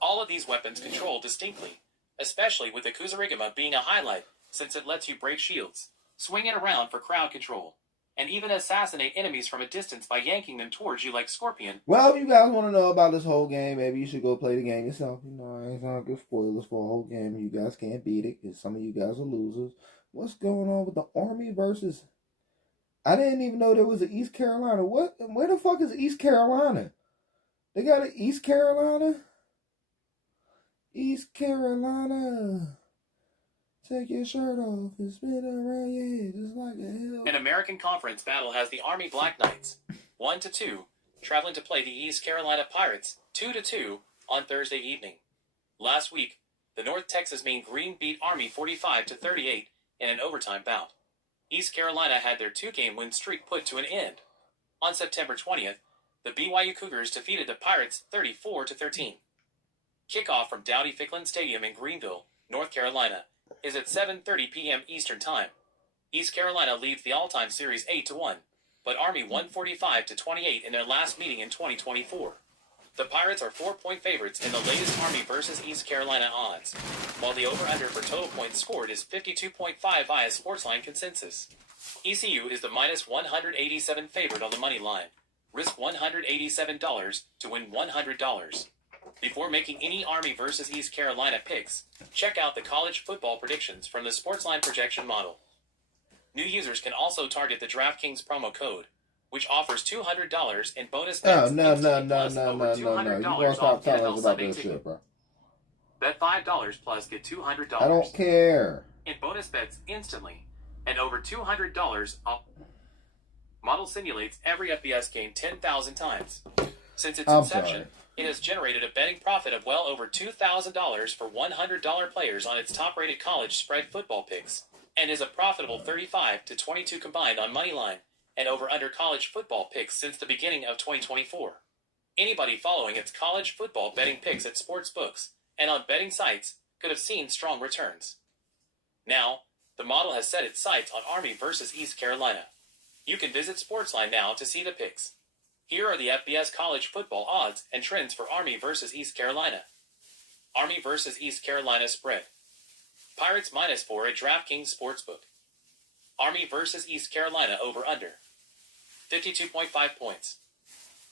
All of these weapons control distinctly, especially with the Kusarigama being a highlight since it lets you break shields, swing it around for crowd control, and even assassinate enemies from a distance by yanking them towards you like Scorpion. Well, if you guys want to know about this whole game, maybe you should go play the game yourself. You know, I ain't gonna give spoilers for a whole game. You guys can't beat it because some of you guys are losers. What's going on with the Army versus... I didn't even know there was an East Carolina. What? Where the fuck is East Carolina? They got an East Carolina? East Carolina. Take your shirt off and spin around your head just like a hill. An American Conference battle has the Army Black Knights, 1-2, traveling to play the East Carolina Pirates, 2-2, on Thursday evening. Last week, the North Texas Mean Green beat Army 45-38 in an overtime bout. East Carolina had their 2-game win streak put to an end. On September 20th, the BYU Cougars defeated the Pirates 34-13. Kickoff from Dowdy-Ficklen Stadium in Greenville, North Carolina, is at 7:30 p.m. Eastern Time. East Carolina leads the all-time series 8-1, but Army won 45-28 in their last meeting in 2024. The Pirates are 4-point favorites in the latest Army versus East Carolina odds, while the over-under for total points scored is 52.5 via Sportsline consensus. ECU is the minus 187 favorite on the money line. Risk $187 to win $100. Before making any Army versus East Carolina picks, check out the college football predictions from the Sportsline projection model. New users can also target the DraftKings promo code, which offers $200 in bonus bets. No. You $200 gonna stop off telling NFL us about Sunday this ticket. shit, bro. Bet $5 plus get $200. I don't care. In bonus bets instantly, and over $200 off. Model simulates every FBS game 10,000 times. Since its inception, it has generated a betting profit of well over $2,000 for $100 players on its top-rated college spread football picks, and is a profitable 35-22 combined on Moneyline and over-under college football picks since the beginning of 2024. Anybody following its college football betting picks at sports books and on betting sites could have seen strong returns. Now, the model has set its sights on Army versus East Carolina. You can visit Sportsline now to see the picks. Here are the FBS college football odds and trends for Army versus East Carolina. Army versus East Carolina spread. Pirates -4 at DraftKings Sportsbook. Army versus East Carolina over-under. 52.5 points.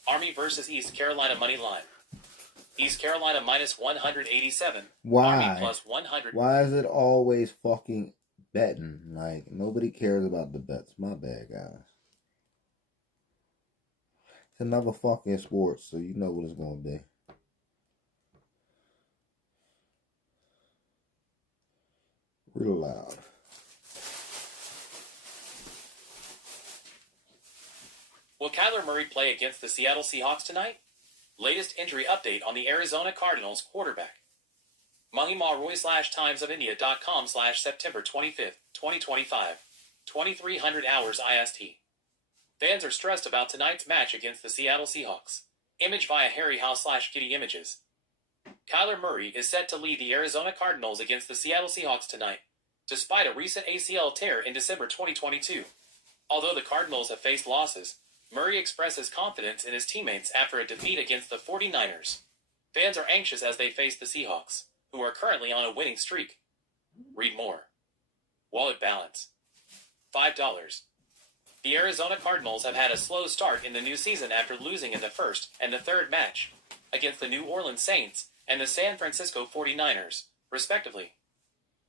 Army versus East Carolina money line. East Carolina -187. Why? Army plus 100. Why is it always fucking betting? Like, nobody cares about the bets. My bad, guys. It's another fucking sport, so you know what it's gonna be. Real loud. Will Kyler Murray play against the Seattle Seahawks tonight? Latest injury update on the Arizona Cardinals quarterback. Mahima Roy/TimesOfIndia.com/September 25th, 2025. 2300 hours IST. Fans are stressed about tonight's match against the Seattle Seahawks. Image via Harry House/Getty Images. Kyler Murray is set to lead the Arizona Cardinals against the Seattle Seahawks tonight, despite a recent ACL tear in December 2022. Although the Cardinals have faced losses, Murray expresses confidence in his teammates after a defeat against the 49ers. Fans are anxious as they face the Seahawks, who are currently on a winning streak. Read more. Wallet balance. $5. The Arizona Cardinals have had a slow start in the new season after losing in the first and the third match against the New Orleans Saints and the San Francisco 49ers, respectively.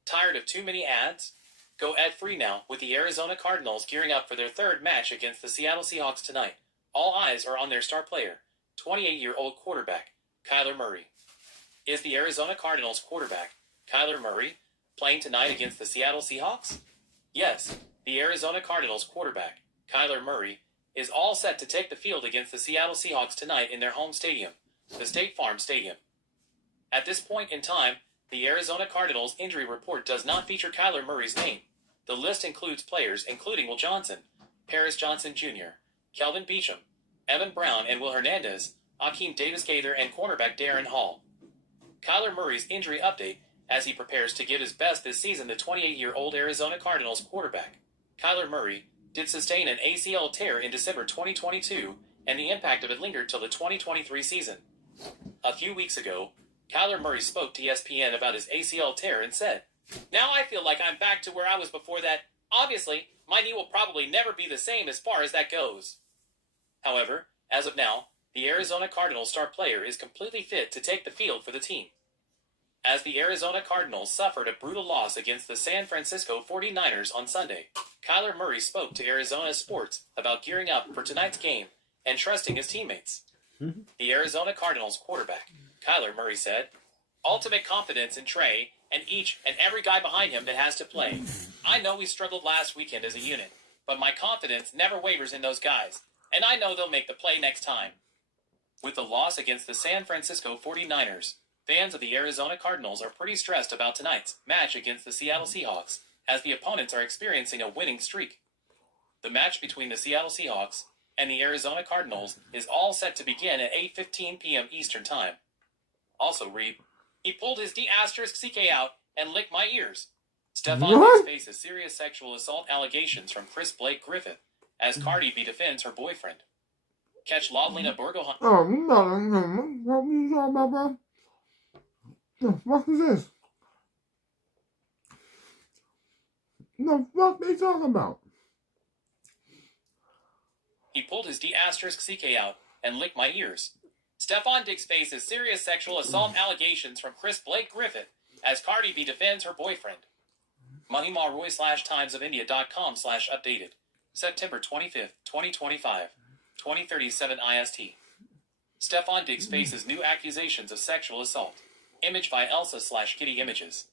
Tired of too many ads? Go ad-free now with the Arizona Cardinals gearing up for their third match against the Seattle Seahawks tonight. All eyes are on their star player, 28-year-old quarterback, Kyler Murray. Is the Arizona Cardinals quarterback, Kyler Murray, playing tonight against the Seattle Seahawks? Yes, the Arizona Cardinals quarterback, Kyler Murray, is all set to take the field against the Seattle Seahawks tonight in their home stadium, the State Farm Stadium. At this point in time, the Arizona Cardinals injury report does not feature Kyler Murray's name. The list includes players including Will Johnson, Paris Johnson Jr., Kelvin Beachum, Evan Brown and Will Hernandez, Akeem Davis-Gaither, and cornerback Darren Hall. Kyler Murray's injury update as he prepares to give his best this season. The 28-year-old Arizona Cardinals quarterback, Kyler Murray, did sustain an ACL tear in December 2022, and the impact of it lingered till the 2023 season. A few weeks ago, Kyler Murray spoke to ESPN about his ACL tear and said, "Now I feel like I'm back to where I was before that. Obviously, my knee will probably never be the same as far as that goes." However, as of now, the Arizona Cardinals star player is completely fit to take the field for the team. As the Arizona Cardinals suffered a brutal loss against the San Francisco 49ers on Sunday, Kyler Murray spoke to Arizona Sports about gearing up for tonight's game and trusting his teammates. The Arizona Cardinals quarterback, Kyler Murray, said, "Ultimate confidence in Trey and each and every guy behind him that has to play. I know we struggled last weekend as a unit, but my confidence never wavers in those guys, and I know they'll make the play next time." With the loss against the San Francisco 49ers, fans of the Arizona Cardinals are pretty stressed about tonight's match against the Seattle Seahawks, as the opponents are experiencing a winning streak. The match between the Seattle Seahawks and the Arizona Cardinals is all set to begin at 8:15 p.m. Eastern Time. Also read, "He pulled his D***CK out and licked my ears." Stephon Diggs faces serious sexual assault allegations from Chris Blake Griffith as Cardi B defends her boyfriend. Catch Lovelina Borgohan. What is this? The fuck they talking about? He pulled his D***CK out and licked my ears. Stephon Diggs faces serious sexual assault allegations from Chris Blake Griffith as Cardi B defends her boyfriend. Mahima Roy/TimesOfIndia.com/updated. September 25th, 2025. 2037 IST. Stephon Diggs faces new accusations of sexual assault. Image by Elsa/Getty Images.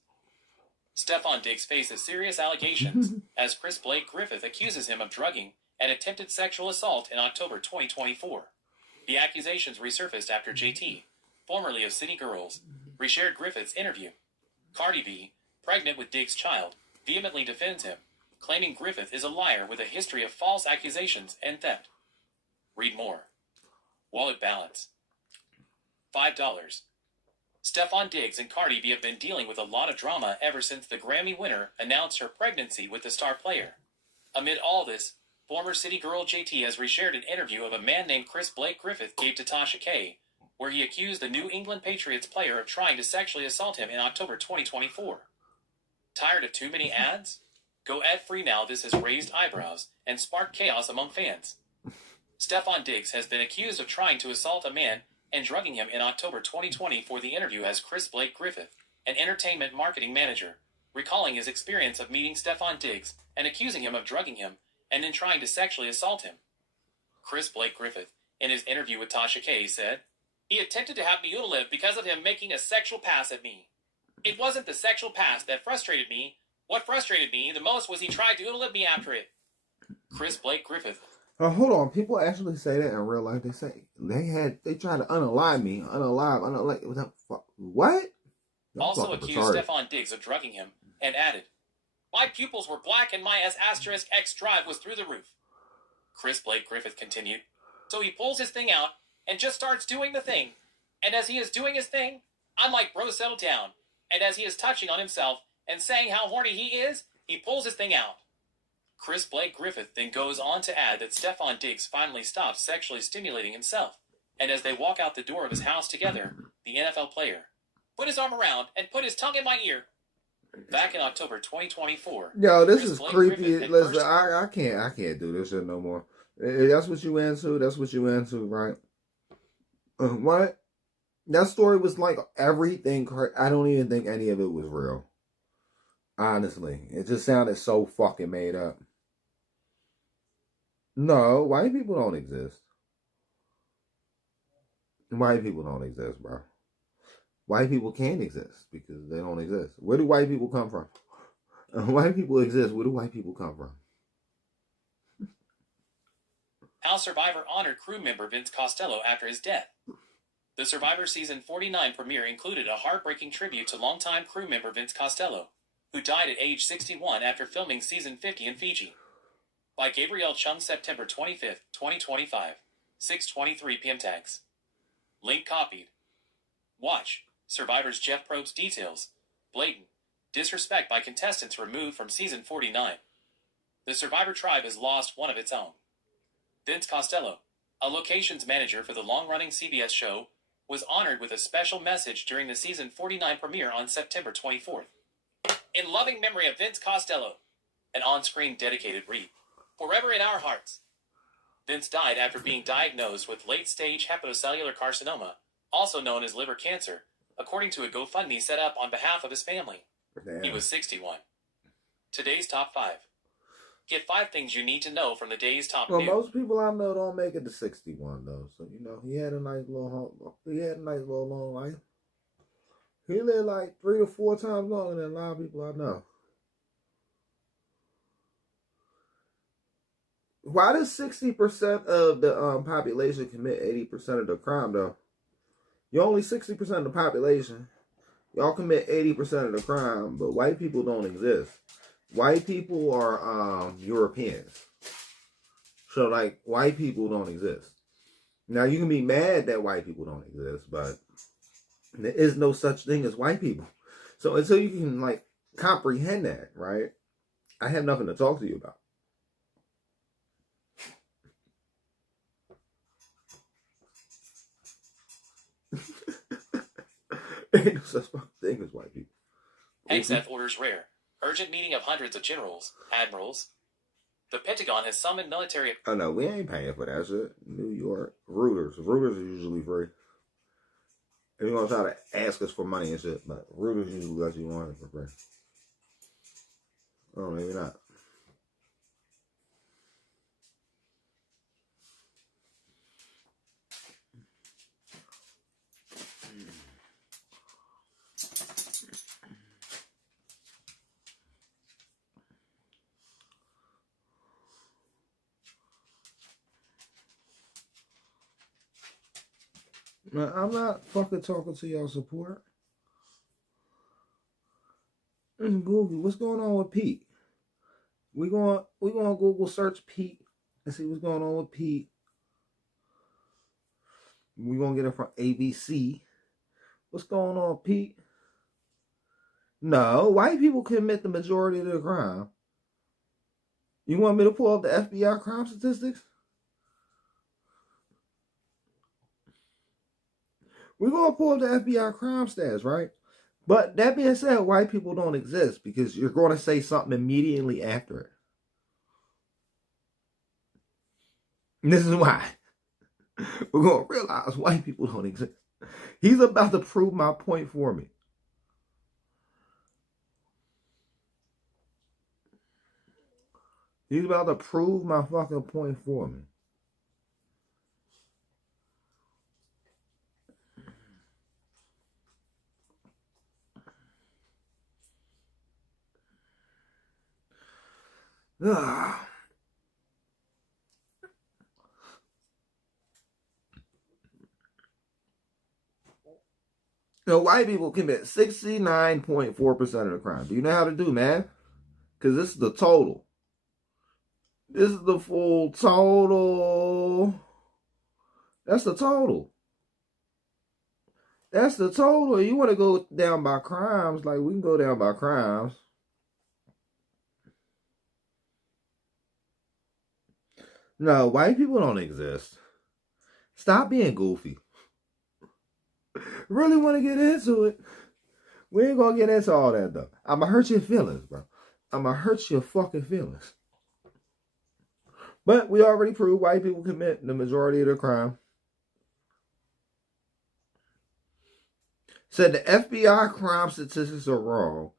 Stephon Diggs faces serious allegations as Chris Blake Griffith accuses him of drugging and attempted sexual assault in October 2024. The accusations resurfaced after JT, formerly of City Girls, reshared Griffith's interview. Cardi B, pregnant with Diggs' child, vehemently defends him, claiming Griffith is a liar with a history of false accusations and theft. Read more. Wallet balance. $5. Stephon Diggs and Cardi B have been dealing with a lot of drama ever since the Grammy winner announced her pregnancy with the star player. Amid all this, Former City Girl JT has reshared an interview of a man named Chris Blake Griffith gave to Tasha K, where he accused the New England Patriots player of trying to sexually assault him in October 2024. Tired of too many ads? Go ad-free now. This has raised eyebrows and sparked chaos among fans. Stefon Diggs has been accused of trying to assault a man and drugging him in October 2020 for the interview as Chris Blake Griffith, an entertainment marketing manager, recalling his experience of meeting Stefon Diggs and accusing him of drugging him and then trying to sexually assault him. Chris Blake Griffith, in his interview with Tasha K, said, "He attempted to have me unalive because of him making a sexual pass at me. It wasn't the sexual pass that frustrated me. What frustrated me the most was he tried to unalive me after it." Chris Blake Griffith. Hold on. People actually say that in real life. They say they tried to unalive me. What? Also accused Stefon Diggs of drugging him and added, "My pupils were black and my S*X drive was through the roof." Chris Blake Griffith continued, "So he pulls his thing out and just starts doing the thing. And as he is doing his thing, I'm like, bro, settle down. And as he is touching on himself and saying how horny he is, he pulls his thing out." Chris Blake Griffith then goes on to add that Stefon Diggs finally stops sexually stimulating himself, and as they walk out the door of his house together, the NFL player put his arm around and put his tongue in my ear. Back in October 2024. Yo, this is creepy. Listen, I can't do this shit no more. That's what you into. That's what you into, right? What? That story was like everything. I don't even think any of it was real. Honestly, it just sounded so fucking made up. No, white people don't exist. White people don't exist, bro. White people can't exist because they don't exist. Where do white people come from? White people exist. Where do white people come from? How Survivor honored crew member Vince Costello after his death. The Survivor Season 49 premiere included a heartbreaking tribute to longtime crew member Vince Costello, who died at age 61 after filming Season 50 in Fiji. By Gabrielle Chung, September 25, 2025, 6:23 p.m. tags. Link copied. Watch. Survivor's Jeff probes details. Blatant disrespect by contestants removed from Season 49. The Survivor tribe has lost one of its own. Vince Costello, a locations manager for the long-running CBS show, was honored with a special message during the Season 49 premiere on September 24th. "In loving memory of Vince Costello," an on-screen dedicated read, "forever in our hearts." Vince died after being diagnosed with late-stage hepatocellular carcinoma, also known as liver cancer, according to a GoFundMe set up on behalf of his family. Damn. He was 61. Today's Top 5. Get 5 things you need to know from the day's top news. Most people I know don't make it to 61 though, so he had a nice little long life. He lived like 3 to 4 times longer than a lot of people I know. Why does 60% of the population commit 80% of the crime though? You're only 60% of the population. Y'all commit 80% of the crime, but white people don't exist. White people are Europeans. So, like, white people don't exist. Now, you can be mad that white people don't exist, but there is no such thing as white people. So, until you can, like, comprehend that, right, I have nothing to talk to you about. Ain't no such thing as white people. Hegseth orders rare. Urgent meeting of hundreds of generals, admirals. The Pentagon has summoned military... Oh, no, we ain't paying for that shit. New York. Reuters. Reuters are usually free. If you're going to try to ask us for money and shit, but Reuters usually let you on it for free. Oh, maybe not. Now, I'm not fucking talking to y'all support. Google, what's going on with Pete? We going Google search Pete and see what's going on with Pete. We gonna get it from ABC. What's going on, Pete? No, white people commit the majority of the crime. You want me to pull up the FBI crime statistics? We're going to pull up the FBI crime stats, right? But that being said, white people don't exist because you're going to say something immediately after it. And this is why. We're going to realize white people don't exist. He's about to prove my point for me. He's about to prove my fucking point for me. Ugh. White people commit 69.4% of the crime. Do you know how to do math? Because this is the total. This is the full total. That's the total. That's the total. You want to go down by crimes, like we can go down by crimes. No, white people don't exist. Stop being goofy. Really want to get into it. We ain't gonna get into all that though. I'ma hurt your feelings, bro. I'ma hurt your fucking feelings. But we already proved white people commit the majority of the crime. Said the FBI crime statistics are wrong.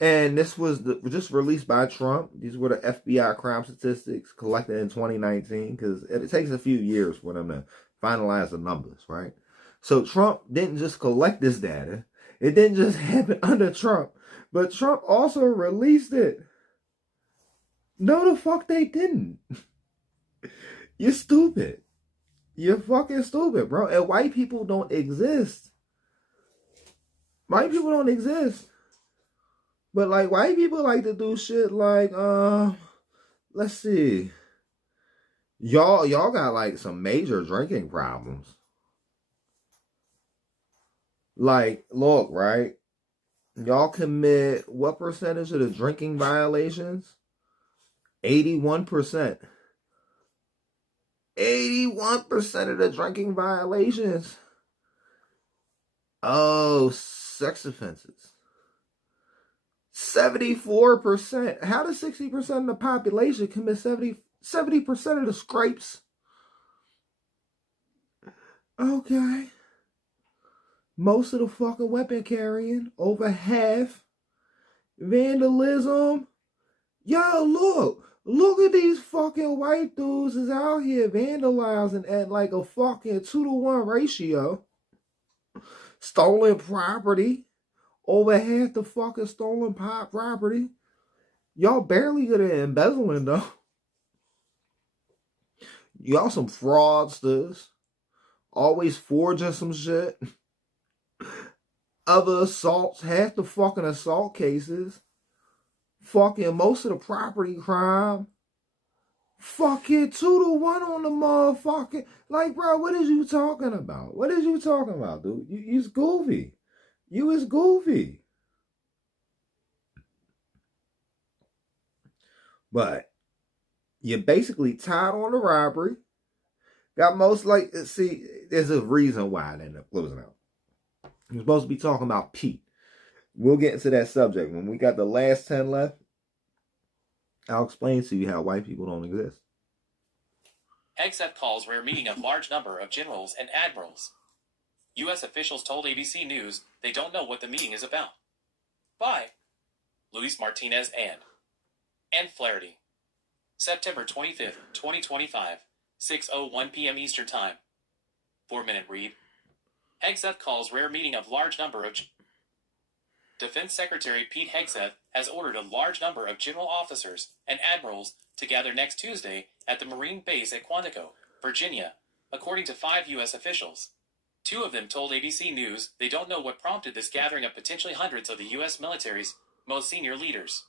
And this was just released by Trump. These were the FBI crime statistics collected in 2019 because it takes a few years for them to finalize the numbers, right? So Trump didn't just collect this data. It didn't just happen under Trump. But Trump also released it. No, the fuck they didn't. You're stupid. You're fucking stupid, bro. And white people don't exist. White people don't exist. But like white people like to do shit like let's see. Y'all got like some major drinking problems. Like, look, right? Y'all commit what percentage of the drinking violations? 81%. 81% of the drinking violations. Oh, sex offenses. 74%. How does 60% of the population commit 70% of the scrapes? Okay. Most of the fucking weapon carrying. Over half. Vandalism. Yo, look. Look at these fucking white dudes is out here vandalizing at like a fucking 2-to-1 ratio. Stolen property. Over half the fucking stolen property. Y'all barely good at embezzling though. Y'all some fraudsters. Always forging some shit. Other assaults, half the fucking assault cases. Fucking most of the property crime. Fucking 2-to-1 on the motherfucking. Like, bro, what is you talking about? What is you talking about, dude? You's goofy. You is goofy. But you're basically tied on the robbery. Got most like, see, there's a reason why I ended up closing out. You're supposed to be talking about Pete. We'll get into that subject. When we got the last 10 left, I'll explain to you how white people don't exist. Hegseth calls rare meeting of large number of generals and admirals. U.S. officials told ABC News they don't know what the meeting is about. By Luis Martinez and Flaherty. September 25th, 2025, 6:01 p.m. Eastern Time. 4-minute read. Hegseth calls rare meeting of large number of... Defense Secretary Pete Hegseth has ordered a large number of general officers and admirals to gather next Tuesday at the Marine base at Quantico, Virginia, according to 5 U.S. officials. 2 of them told ABC News they don't know what prompted this gathering of potentially hundreds of the U.S. military's most senior leaders.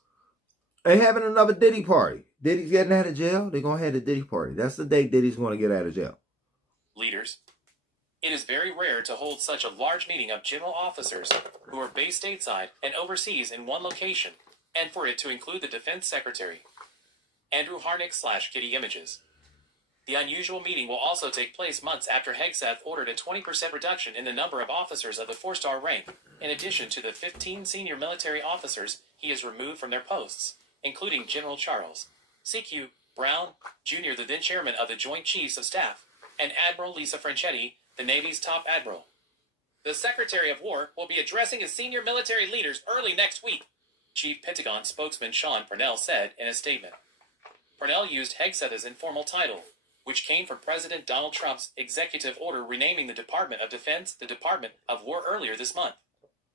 They having another Diddy party. Diddy's getting out of jail. They're going to have the Diddy party. That's the day Diddy's going to get out of jail. Leaders. It is very rare to hold such a large meeting of general officers who are based stateside and overseas in one location, and for it to include the defense secretary. Andrew Harnick/Getty Images. The unusual meeting will also take place months after Hegseth ordered a 20% reduction in the number of officers of the 4-star rank, in addition to the 15 senior military officers he has removed from their posts, including General Charles C.Q. Brown, Jr., the then chairman of the Joint Chiefs of Staff, and Admiral Lisa Franchetti, the Navy's top admiral. The Secretary of War will be addressing his senior military leaders early next week, Chief Pentagon spokesman Sean Parnell said in a statement. Parnell used Hegseth as informal title, which came from President Donald Trump's executive order renaming the Department of Defense the Department of War earlier this month.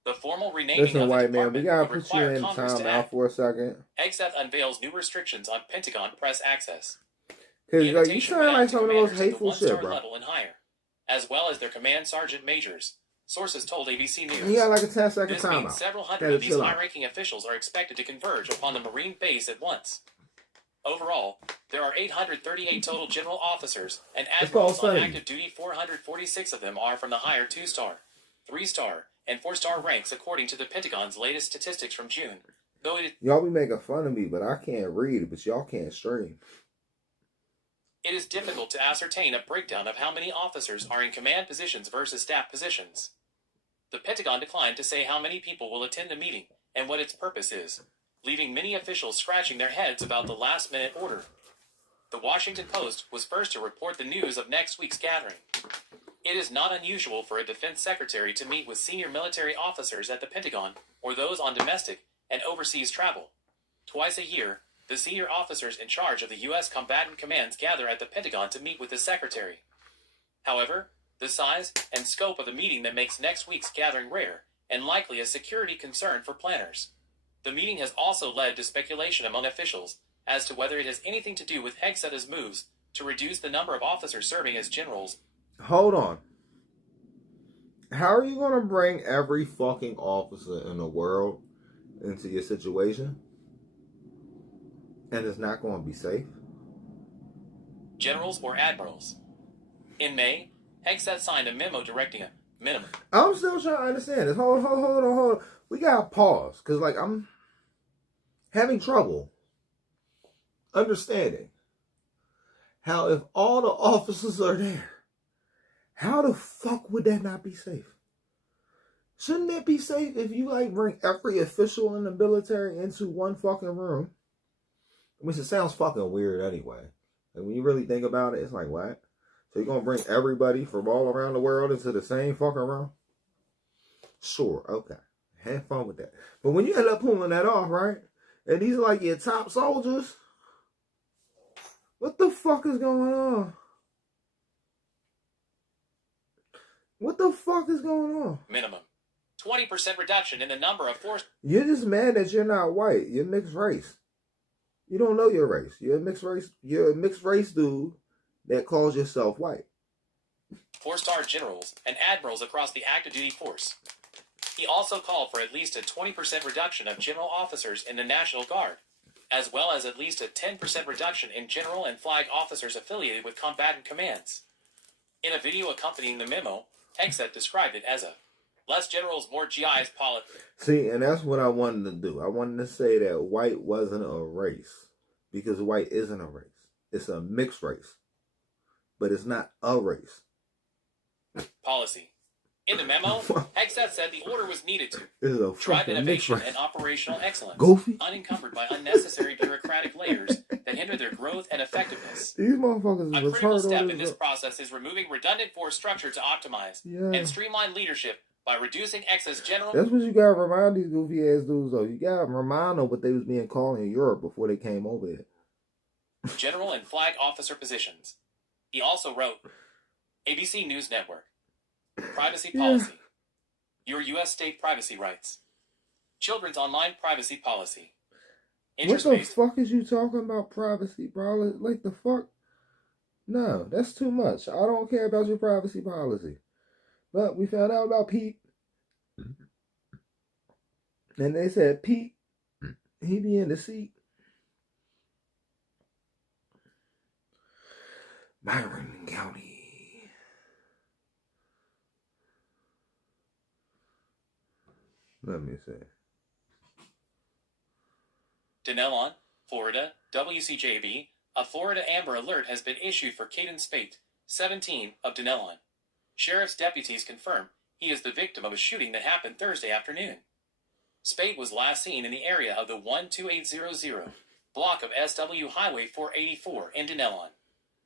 The formal renaming Listen, of the white man, department we gotta would put you require in Congress time to out act. for a second. Hegseth unveils new restrictions on Pentagon press access. Cause The like, you invitation sound went out like to some of the most commanders at the hateful one-star shit, bro. level and higher, as well as their command sergeant majors. Sources told ABC News. You got like a 10-second This timeout. means several hundred Gotta of these chill out. high-ranking officials are expected to converge upon the Marine base at once. Overall, there are 838 total general officers, and It's called admirals on studying. active duty. 446 of them are from the higher 2-star, 3-star, and 4-star ranks, according to the Pentagon's latest statistics from June. Though Y'all be making fun of me, but I can't read it, but y'all can't stream. it is difficult to ascertain a breakdown of how many officers are in command positions versus staff positions. The Pentagon declined to say how many people will attend the meeting and what its purpose is, leaving many officials scratching their heads about the last-minute order. The Washington Post was first to report the news of next week's gathering. It is not unusual for a defense secretary to meet with senior military officers at the Pentagon or those on domestic and overseas travel. Twice a year, the senior officers in charge of the U.S. combatant commands gather at the Pentagon to meet with the secretary. However, the size and scope of the meeting that makes next week's gathering rare and likely a security concern for planners. The meeting has also led to speculation among officials as to whether it has anything to do with Hegseth's moves to reduce the number of officers serving as generals. Hold on. How are you gonna bring every fucking officer in the world into your situation? And it's not gonna be safe? Generals or admirals. In May, Hegseth signed a memo directing a minimum. I'm still trying to understand this. Hold on. We gotta pause. Cause like I'm having trouble understanding how if all the officers are there, how the fuck would that not be safe? Shouldn't that be safe if you like bring every official in the military into one fucking room? Which it sounds fucking weird anyway. And when you really think about it, it's like, what? So you're gonna bring everybody from all around the world into the same fucking room? Sure, okay. Have fun with that. But when you end up pulling that off, right? And these are like your top soldiers, what the fuck is going on? What the fuck is going on? Minimum. 20% reduction in the number of force. You're just mad that you're not white. You're mixed race. You don't know your race. You're a mixed race. You're a mixed race dude that calls yourself white. 4-star generals and admirals across the active duty force. He also called for at least a 20% reduction of general officers in the National Guard, as well as at least a 10% reduction in general and flag officers affiliated with combatant commands. In a video accompanying the memo, Hegseth described it as a less generals, more GIs policy. See, and that's what I wanted to do. I wanted to say that white wasn't a race, because white isn't a race. It's a mixed race, but it's not a race. Policy. In the memo, Hegseth said the order was needed to It's a drive fucking mixed innovation race. and operational excellence, Goofy. unencumbered by unnecessary bureaucratic layers that hinder their growth and effectiveness. These motherfuckers A is critical step retarded. in this process is removing redundant force structure to optimize Yeah. and streamline leadership by reducing excess general. That's what you gotta remind these goofy ass dudes though. You gotta remind them what they was being called in Europe before they came over here. General and flag officer positions. He also wrote, ABC News Network. Privacy policy. Your U.S. state privacy rights. Children's online privacy policy. What the Interspace. fuck is you talking about privacy, bro? Like the fuck? No, that's too much. I don't care about your privacy policy. But we found out about Pete. And they said Pete, he be in the seat. Byron County. Let me see. Denelon, Florida, WCJB, a Florida Amber Alert has been issued for Caden Spate, 17, of Denelon. Sheriff's deputies confirm he is the victim of a shooting that happened Thursday afternoon. Spate was last seen in the area of the 12800 block of SW Highway 484 in Denelon.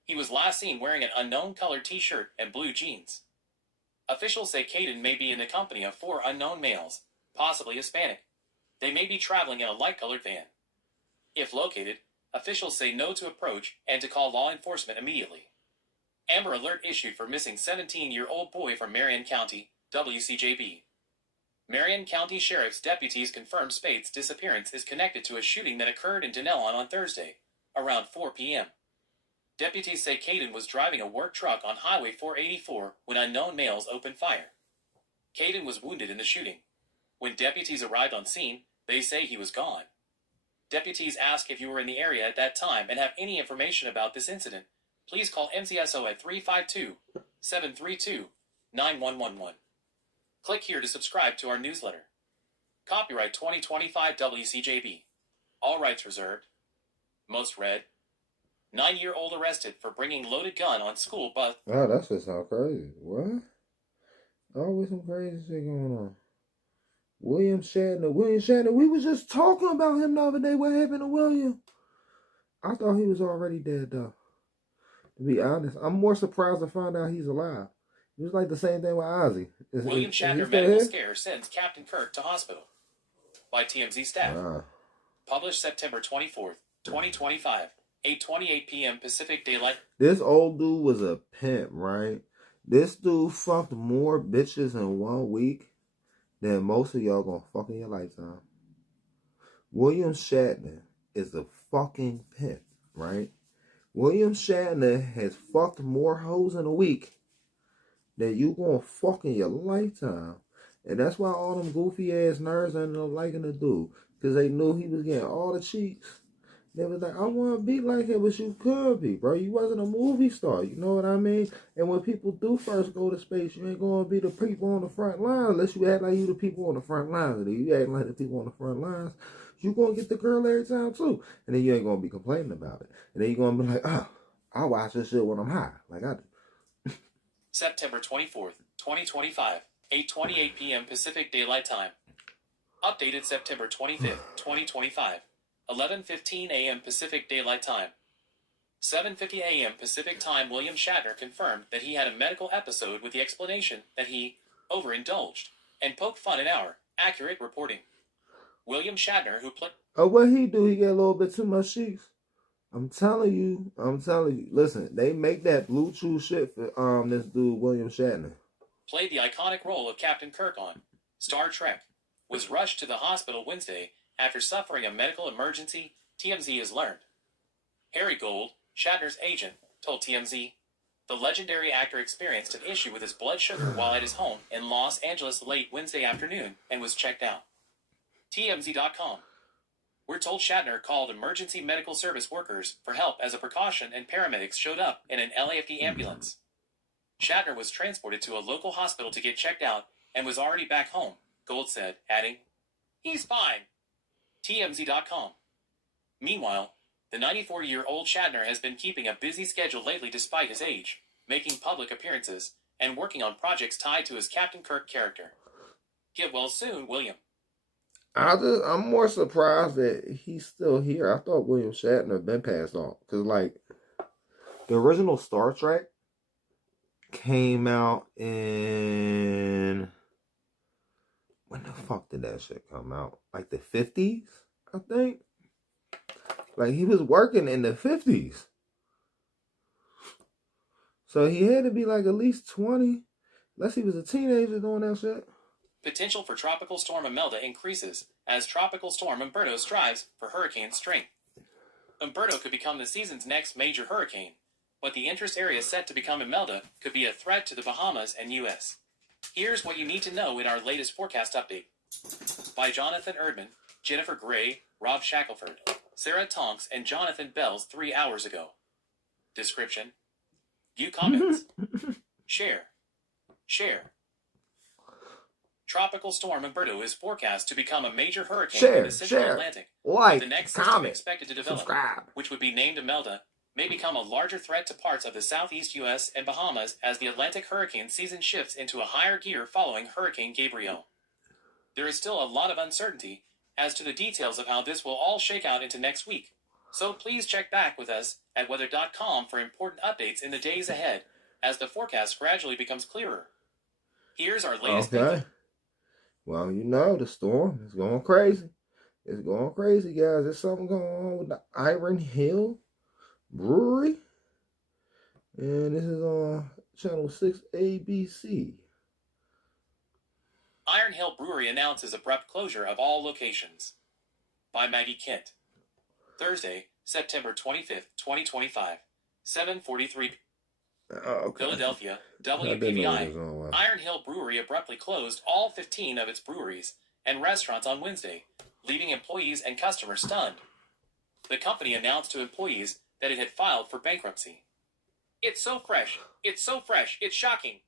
He was last seen wearing an unknown colored t-shirt and blue jeans. Officials say Caden may be in the company of 4 unknown males, possibly Hispanic. They may be traveling in a light-colored van. If located, officials say no to approach and to call law enforcement immediately. Amber Alert issued for missing 17-year-old boy from Marion County, WCJB. Marion County Sheriff's deputies confirmed Spate's disappearance is connected to a shooting that occurred in Denelon on Thursday, around 4 p.m. Deputies say Caden was driving a work truck on Highway 484 when unknown males opened fire. Caden was wounded in the shooting. When deputies arrived on scene, they say he was gone. Deputies ask if you were in the area at that time and have any information about this incident. Please call MCSO at 352-732-9111. Click here to subscribe to our newsletter. Copyright 2025 WCJB. All rights reserved. Most read. 9-year-old arrested for bringing loaded gun on school bus. Oh, that shit sound crazy. What? Always some crazy shit going on. William Shatner. We was just talking about him the other day. What happened to William? I thought he was already dead, though. To be honest, I'm more surprised to find out he's alive. It was like the same thing with Ozzy. William Shatner medical scare sends Captain Kirk to hospital. By TMZ staff. Wow. Published September 24th, 2025, 8:28 p.m. Pacific Daylight. This old dude was a pimp, right? This dude fucked more bitches in 1 week than most of y'all gonna fuck in your lifetime. William Shatner is a fucking pimp, right? William Shatner has fucked more hoes in a week than you gonna fuck in your lifetime. And that's why all them goofy ass nerds ended up liking the dude. Because they knew he was getting all the cheeks. They was like, I want to be like him, but you could be, bro. You wasn't a movie star, you know what I mean? And when people do first go to space, you ain't going to be the people on the front line unless you act like you the people on the front lines. And if you act like the people on the front lines, you going to get the girl every time too. And then you ain't going to be complaining about it. And then you're going to be like, oh, I watch this shit when I'm high, like I do. September 24th, 2025, 8:28 p.m. Pacific Daylight Time. Updated September 25th, 2025, 11:15 a.m. Pacific Daylight Time. 7:50 a.m. Pacific Time. William Shatner confirmed that he had a medical episode with the explanation that he overindulged and poked fun an hour. Accurate reporting. William Shatner, who played... Oh, what he do? He get a little bit too much cheeks. I'm telling you. Listen, they make that Bluetooth shit for this dude, William Shatner. Played the iconic role of Captain Kirk on Star Trek. Was rushed to the hospital Wednesday after suffering a medical emergency, TMZ has learned. Harry Gold, Shatner's agent, told TMZ the legendary actor experienced an issue with his blood sugar while at his home in Los Angeles late Wednesday afternoon and was checked out. TMZ.com. We're told Shatner called emergency medical service workers for help as a precaution and paramedics showed up in an LAFD ambulance. Shatner was transported to a local hospital to get checked out and was already back home, Gold said, adding, "He's fine." TMZ.com. Meanwhile, the 94-year-old Shatner has been keeping a busy schedule lately despite his age, making public appearances, and working on projects tied to his Captain Kirk character. Get well soon, William. I'm more surprised that he's still here. I thought William Shatner had been passed on. Because, like, the original Star Trek came out in... When the fuck did that shit come out? Like the 50s, I think? Like, he was working in the 50s. So he had to be like at least 20. Unless he was a teenager doing that shit. Potential for Tropical Storm Imelda increases as Tropical Storm Umberto strives for hurricane strength. Umberto could become the season's next major hurricane, but the interest area set to become Imelda could be a threat to the Bahamas and U.S. Here's what you need to know in our latest forecast update. By Jonathan Erdman, Jennifer Gray, Rob Shackelford, Sarah Tonks, and Jonathan Bells 3 hours ago. Description. View comments. Share. Tropical storm Umberto is forecast to become a major hurricane in the central Atlantic. Like, the next comment, system expected to develop, subscribe, which would be named Imelda, may become a larger threat to parts of the southeast U.S. and Bahamas as the Atlantic hurricane season shifts into a higher gear following Hurricane Gabrielle. There is still a lot of uncertainty as to the details of how this will all shake out into next week, so please check back with us at weather.com for important updates in the days ahead as the forecast gradually becomes clearer. Here's our latest info. Well, you know, the storm is going crazy. It's going crazy, guys. There's something going on with the Iron Hill Brewery. And this is on Channel 6 ABC. Iron Hill Brewery announces abrupt closure of all locations. By Maggie Kent. Thursday, September 25th, 2025, 7:43. Philadelphia, WPVI. Iron Hill Brewery abruptly closed all 15 of its breweries and restaurants on Wednesday, leaving employees and customers stunned. The company announced to employees that it had filed for bankruptcy. "It's so fresh. It's so fresh. It's shocking.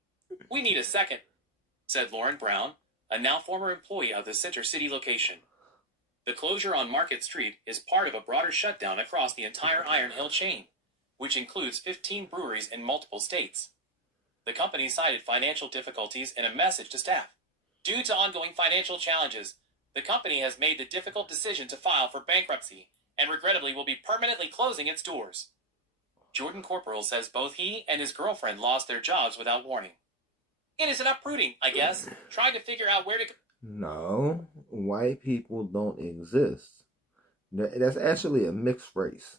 We need a second," said Lauren Brown, a now former employee of the Center City location. The closure on Market Street is part of a broader shutdown across the entire Iron Hill chain, which includes 15 breweries in multiple states. The company cited financial difficulties in a message to staff. "Due to ongoing financial challenges, the company has made the difficult decision to file for bankruptcy and regrettably will be permanently closing its doors." Jordan Corporal says both he and his girlfriend lost their jobs without warning. "It is an uprooting, I guess. Trying to figure out where to go." No, white people don't exist. That's actually a mixed race.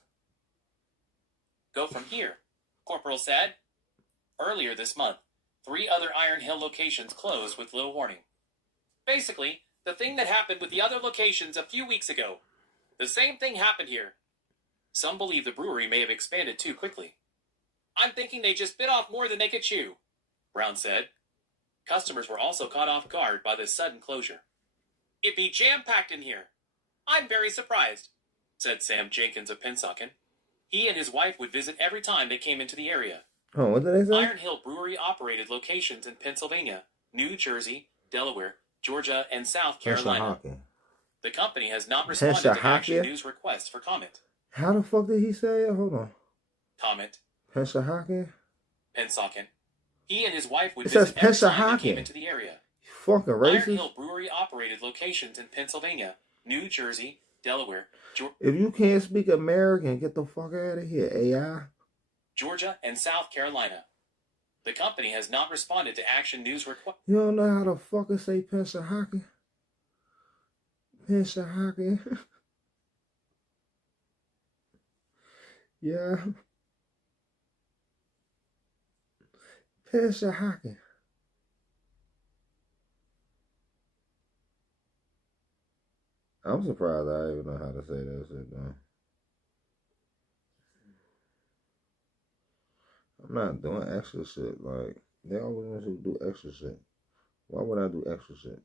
"Go from here," Corporal said. Earlier this month, 3 other Iron Hill locations closed with little warning. "Basically, the thing that happened with the other locations a few weeks ago. The same thing happened here. Some believe the brewery may have expanded too quickly. I'm thinking they just bit off more than they could chew," Brown said. Customers were also caught off guard by this sudden closure. "It'd be jam-packed in here. I'm very surprised," said Sam Jenkins of Pennsauken. He and his wife would visit every time they came into the area. Oh, what did they say? Iron Hill Brewery operated locations in Pennsylvania, New Jersey, Delaware, Georgia, and South Carolina. The company has not responded to Action News requests for comment. How the fuck did he say it? Hold on. Comment. Pennsauken? Pennsauken. He and his wife would visit every time they came into the area. Fucking racist. Iron Hill Brewery operated locations in Pennsylvania, New Jersey, Delaware, if you can't speak American, get the fuck out of here, AI. Georgia, and South Carolina. The company has not responded to Action News requests. You don't know how to fucking say Pennsauken? Pennsauken. Yeah. Pennsauken. I'm surprised I even know how to say that shit, though. I'm not doing extra shit. Like, they always want you to do extra shit. Why would I do extra shit?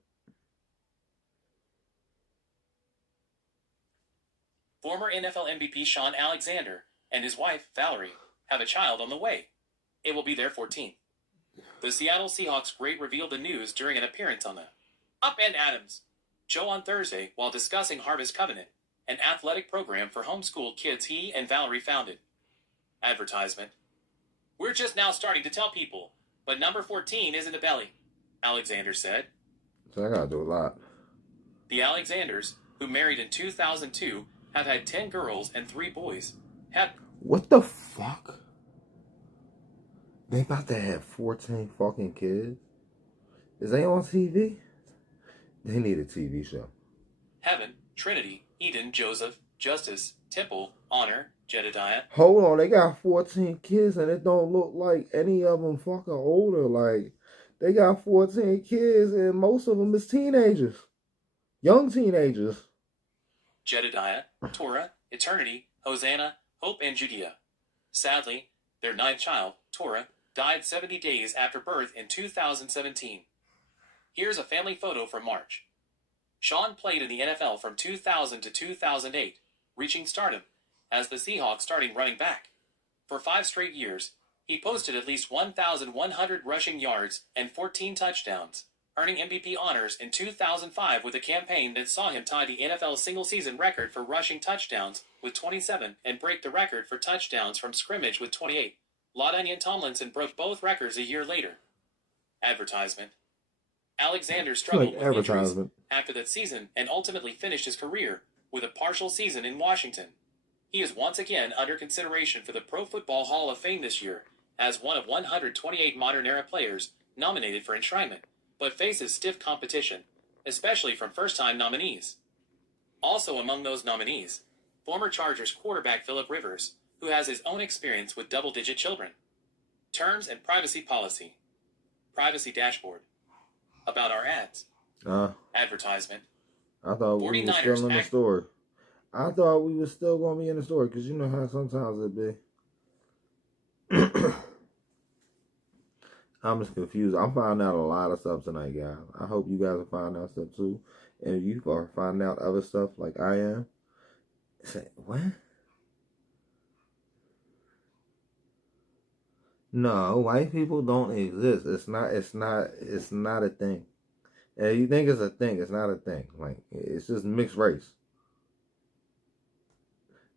Former NFL MVP Sean Alexander and his wife, Valerie, have a child on the way. It will be their 14th. The Seattle Seahawks great revealed the news during an appearance on the Upend Adams show on Thursday while discussing Harvest Covenant, an athletic program for homeschooled kids he and Valerie founded. Advertisement. "We're just now starting to tell people, but number 14 is in the belly," Alexander said. So I gotta do a lot. The Alexanders, who married in 2002, have had 10 girls and 3 boys. What the fuck? They about to have 14 fucking kids? Is they on TV? They need a TV show. Heaven, Trinity, Eden, Joseph, Justice, Temple, Honor, Jedediah. Hold on, they got 14 kids and it don't look like any of them fucking older. Like, they got 14 kids and most of them is teenagers. Young teenagers. Jedediah, Torah, Eternity, Hosanna, Hope, and Judea. Sadly, their 9th child, Torah, died 70 days after birth in 2017. Here's a family photo from March. Sean played in the NFL from 2000 to 2008, reaching stardom as the Seahawks starting running back. For 5 straight years, he posted at least 1,100 rushing yards and 14 touchdowns, earning MVP honors in 2005 with a campaign that saw him tie the NFL single-season record for rushing touchdowns with 27 and break the record for touchdowns from scrimmage with 28. LaDainian Tomlinson broke both records a year later. Advertisement. Alexander struggled with injuries after that season and ultimately finished his career with a partial season in Washington. He is once again under consideration for the Pro Football Hall of Fame this year as one of 128 modern-era players nominated for enshrinement, but faces stiff competition, especially from first-time nominees. Also among those nominees, former Chargers quarterback Philip Rivers, who has his own experience with double-digit children. Terms and privacy policy. Privacy dashboard. About our ads. Advertisement. I thought we were still in the story. I thought we were still going to be in the story, because you know how sometimes it be. I'm just confused. I'm finding out a lot of stuff tonight, guys. I hope you guys are finding out stuff too. And if you are finding out other stuff like I am, say, what? No, white people don't exist. It's not a thing. And you think it's a thing, it's not a thing. Like, it's just mixed race.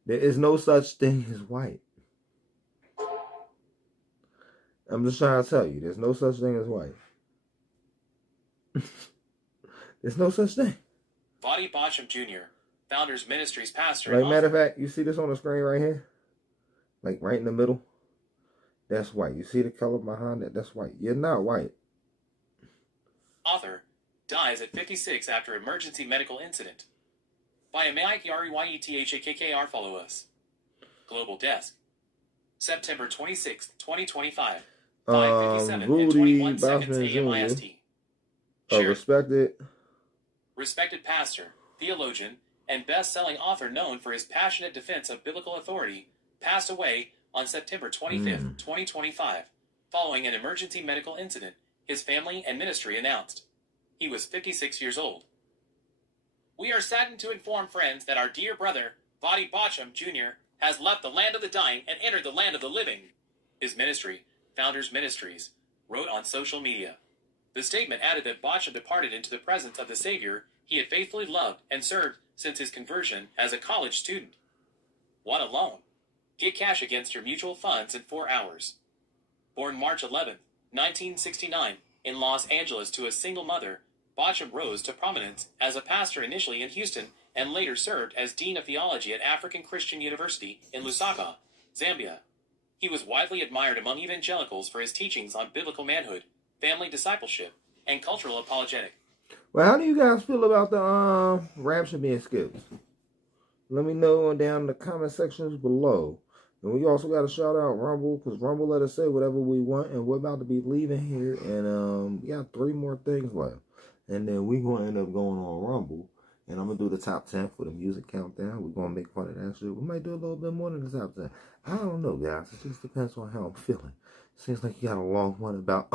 There is no such thing as white. I'm just trying to tell you, there's no such thing as white. There's no such thing. Vadi Bacham Jr., Founders Ministries pastor. Like, matter of fact, you see this on the screen right here? Like, right in the middle? That's white. You see the color behind it? That's white. You're not white. Author dies at 56 after emergency medical incident. By Mike-R-E-Y-E-T-H-A-K-K-R. Follow us. Global Desk. September 26, 2025. 5:57 and 21 seconds a.m. IST. Respected pastor, theologian, and best-selling author known for his passionate defense of biblical authority, passed away on September 25th, 2025, following an emergency medical incident, his family and ministry announced. He was 56 years old. We are saddened to inform friends that our dear brother, Vadi Bacham Jr., has left the land of the dying and entered the land of the living. His ministry, Founders Ministries, wrote on social media. The statement added that Bacham departed into the presence of the Savior he had faithfully loved and served since his conversion as a college student. What a loan. Get cash against your mutual funds in 4 hours. Born March 11, 1969, in Los Angeles to a single mother, Bacham rose to prominence as a pastor initially in Houston and later served as Dean of Theology at African Christian University in Lusaka, Zambia. He was widely admired among evangelicals for his teachings on biblical manhood, family discipleship, and cultural apologetic. Well, how do you guys feel about the rapture being skipped? Let me know down in the comment sections below. And we also got to shout out Rumble, because Rumble let us say whatever we want, and we're about to be leaving here, and we got 3 more things left. And then we're going to end up going on Rumble. And I'm going to do the top 10 for the music countdown. We're going to make fun of that shit. We might do a little bit more than the top 10. I don't know, guys. It just depends on how I'm feeling. Seems like you got a long one about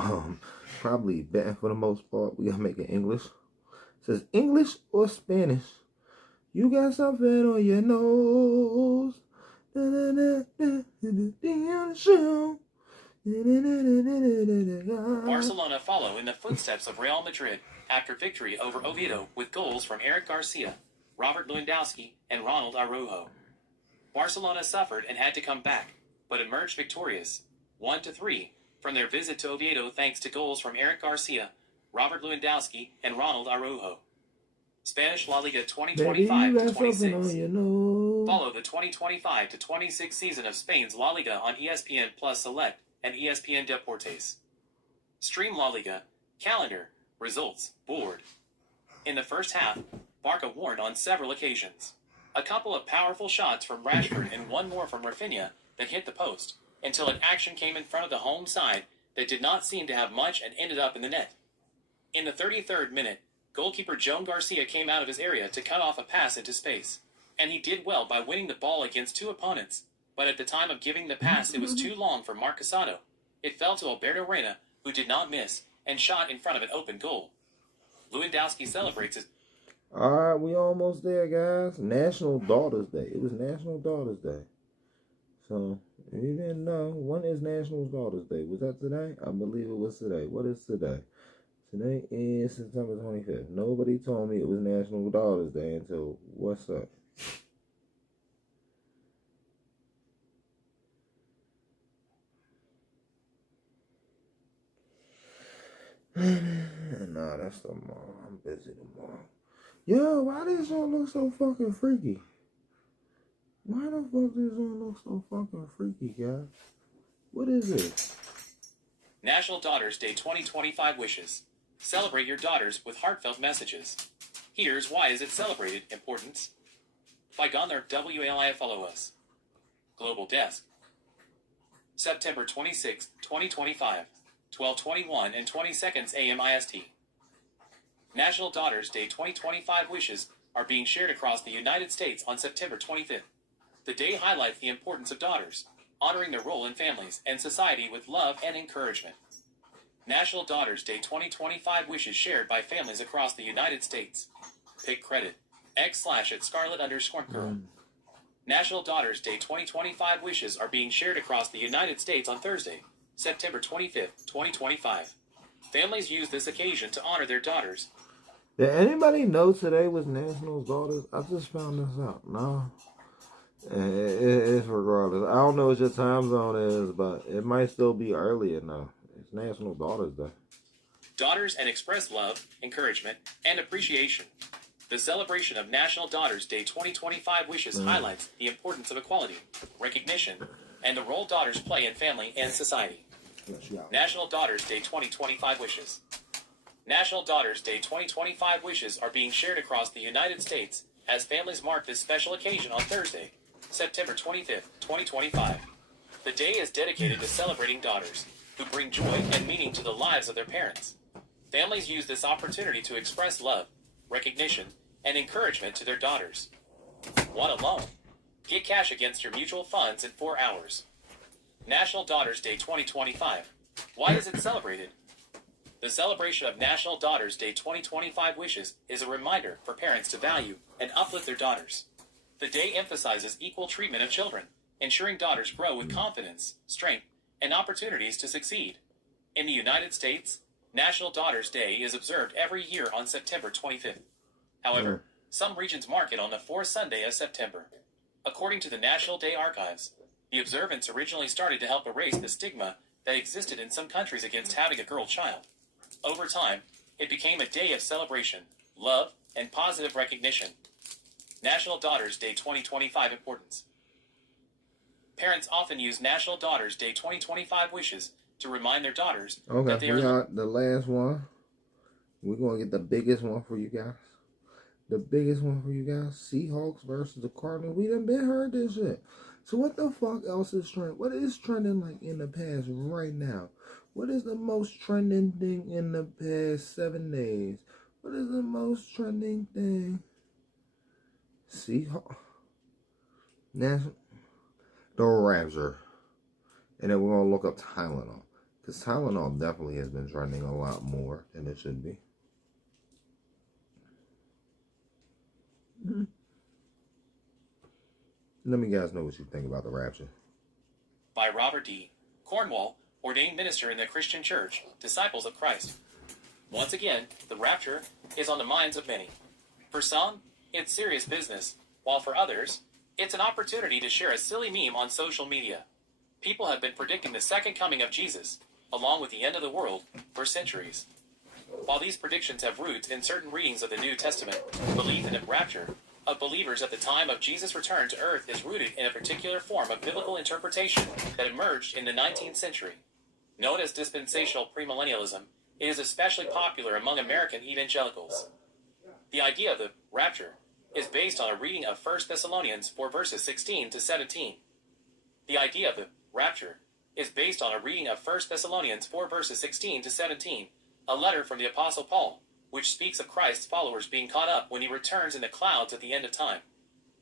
probably betting for the most part. We got to make it English. It says English or Spanish. You got something on your nose. Barcelona follow in the footsteps of Real Madrid after victory over Oviedo with goals from Eric Garcia, Robert Lewandowski, and Ronald Araujo. Barcelona suffered and had to come back, but emerged victorious, 1-3, from their visit to Oviedo thanks to goals from Eric Garcia, Robert Lewandowski, and Ronald Araujo. Spanish La Liga 2025-26. Follow the 2025-26 season of Spain's La Liga on ESPN Plus Select and ESPN Deportes. Stream La Liga, calendar, results, board. In the first half, Barca warned on several occasions. A couple of powerful shots from Rashford and one more from Rafinha that hit the post, until an action came in front of the home side that did not seem to have much and ended up in the net. In the 33rd minute, goalkeeper Joan Garcia came out of his area to cut off a pass into space, and he did well by winning the ball against 2 opponents, but at the time of giving the pass it was too long for Marc Casado. It fell to Alberto Reina, who did not miss, and shot in front of an open goal. Lewandowski celebrates his... Alright, we almost there, guys. National Daughters Day. It was National Daughters Day. So, if you didn't know, when is National Daughters Day? Was that today? I believe it was today. What is today? Today is September 25th. Nobody told me it was National Daughters Day until what's up? Nah, that's tomorrow. I'm busy tomorrow. Yo, why this song look so fucking freaky? Why the fuck this song look so fucking freaky, guys? What is it? National Daughters Day 2025 wishes. Celebrate your daughters with heartfelt messages. Here's why is it celebrated importance. By Gunnar WALIFLOS. Global Desk. September 26, 2025. 12:21 and 20 seconds a.m. IST. National Daughters Day 2025 wishes are being shared across the United States on September 25th. The day highlights the importance of daughters, honoring their role in families and society with love and encouragement. National Daughters Day 2025 wishes shared by families across the United States. Pick credit. X/@Scarlet_Girl. National Daughters Day 2025 wishes are being shared across the United States on Thursday, September 25th, 2025. Families use this occasion to honor their daughters. Did anybody know today was National Daughters? I just found this out. No. It's regardless. I don't know what your time zone is, but it might still be early enough. It's National Daughters Day. Daughters and express love, encouragement, and appreciation. The celebration of National Daughters Day 2025 wishes highlights the importance of equality, recognition, and the role daughters play in family and society. National Daughters Day 2025 wishes. National Daughters Day 2025 wishes are being shared across the United States as families mark this special occasion on Thursday, September 25th, 2025. The day is dedicated to celebrating daughters who bring joy and meaning to the lives of their parents. Families use this opportunity to express love, recognition, and encouragement to their daughters. Want a loan? Get cash against your mutual funds in 4 hours. National Daughters Day 2025. Why is it celebrated? The celebration of National Daughters Day 2025 wishes is a reminder for parents to value and uplift their daughters. The day emphasizes equal treatment of children, ensuring daughters grow with confidence, strength, and opportunities to succeed. In the United States, National Daughters Day is observed every year on September 25th. However, some regions mark it on the fourth Sunday of September. According to the National Day Archives, the observance originally started to help erase the stigma that existed in some countries against having a girl child. Over time, it became a day of celebration, love, and positive recognition. National Daughters Day 2025 importance. Parents often use National Daughters Day 2025 wishes to remind their daughters that they we are... got the last one. We're going to get the biggest one for you guys. The biggest one for you guys. Seahawks versus the Cardinals. We done been heard this shit. So what the fuck else is trending? What is trending like in the past right now? What is the most trending thing in the past 7 days? What is the most trending thing? Seahawks. National. The Rapture. And then we're going to look up Tylenol. Because Tylenol definitely has been trending a lot more than it should be. Let me guys know what you think about the Rapture. By Robert D. Cornwall, ordained minister in the Christian Church, Disciples of Christ. Once again, the rapture is on the minds of many. For some, it's serious business, while for others, it's an opportunity to share a silly meme on social media. People have been predicting the second coming of Jesus, along with the end of the world, for centuries. While these predictions have roots in certain readings of the New Testament, belief in the rapture of believers at the time of Jesus' return to earth is rooted in a particular form of biblical interpretation that emerged in the 19th century. Known as dispensational premillennialism, it is especially popular among American evangelicals. The idea of the rapture is based on a reading of 1 Thessalonians 4 verses 16 to 17. The idea of the rapture is based on a reading of 1 Thessalonians 4 verses 16 to 17, a letter from the Apostle Paul, which speaks of Christ's followers being caught up when he returns in the clouds at the end of time.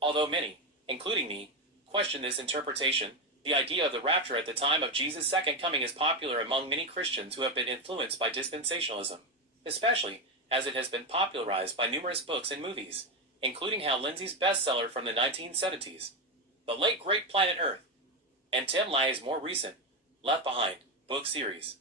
Although many, including me, question this interpretation, the idea of the rapture at the time of Jesus' second coming is popular among many Christians who have been influenced by dispensationalism, especially as it has been popularized by numerous books and movies, including Hal Lindsey's bestseller from the 1970s, The Late Great Planet Earth, and Tim LaHaye's more recent, Left Behind, book series.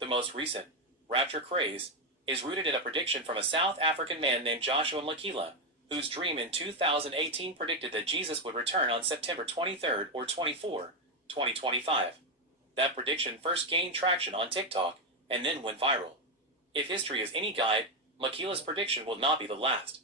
The most recent, Rapture Craze, is rooted in a prediction from a South African man named Joshua Mlakila, whose dream in 2018 predicted that Jesus would return on September 23rd or 24, 2025. That prediction first gained traction on TikTok and then went viral. If history is any guide, Mlakila's prediction will not be the last.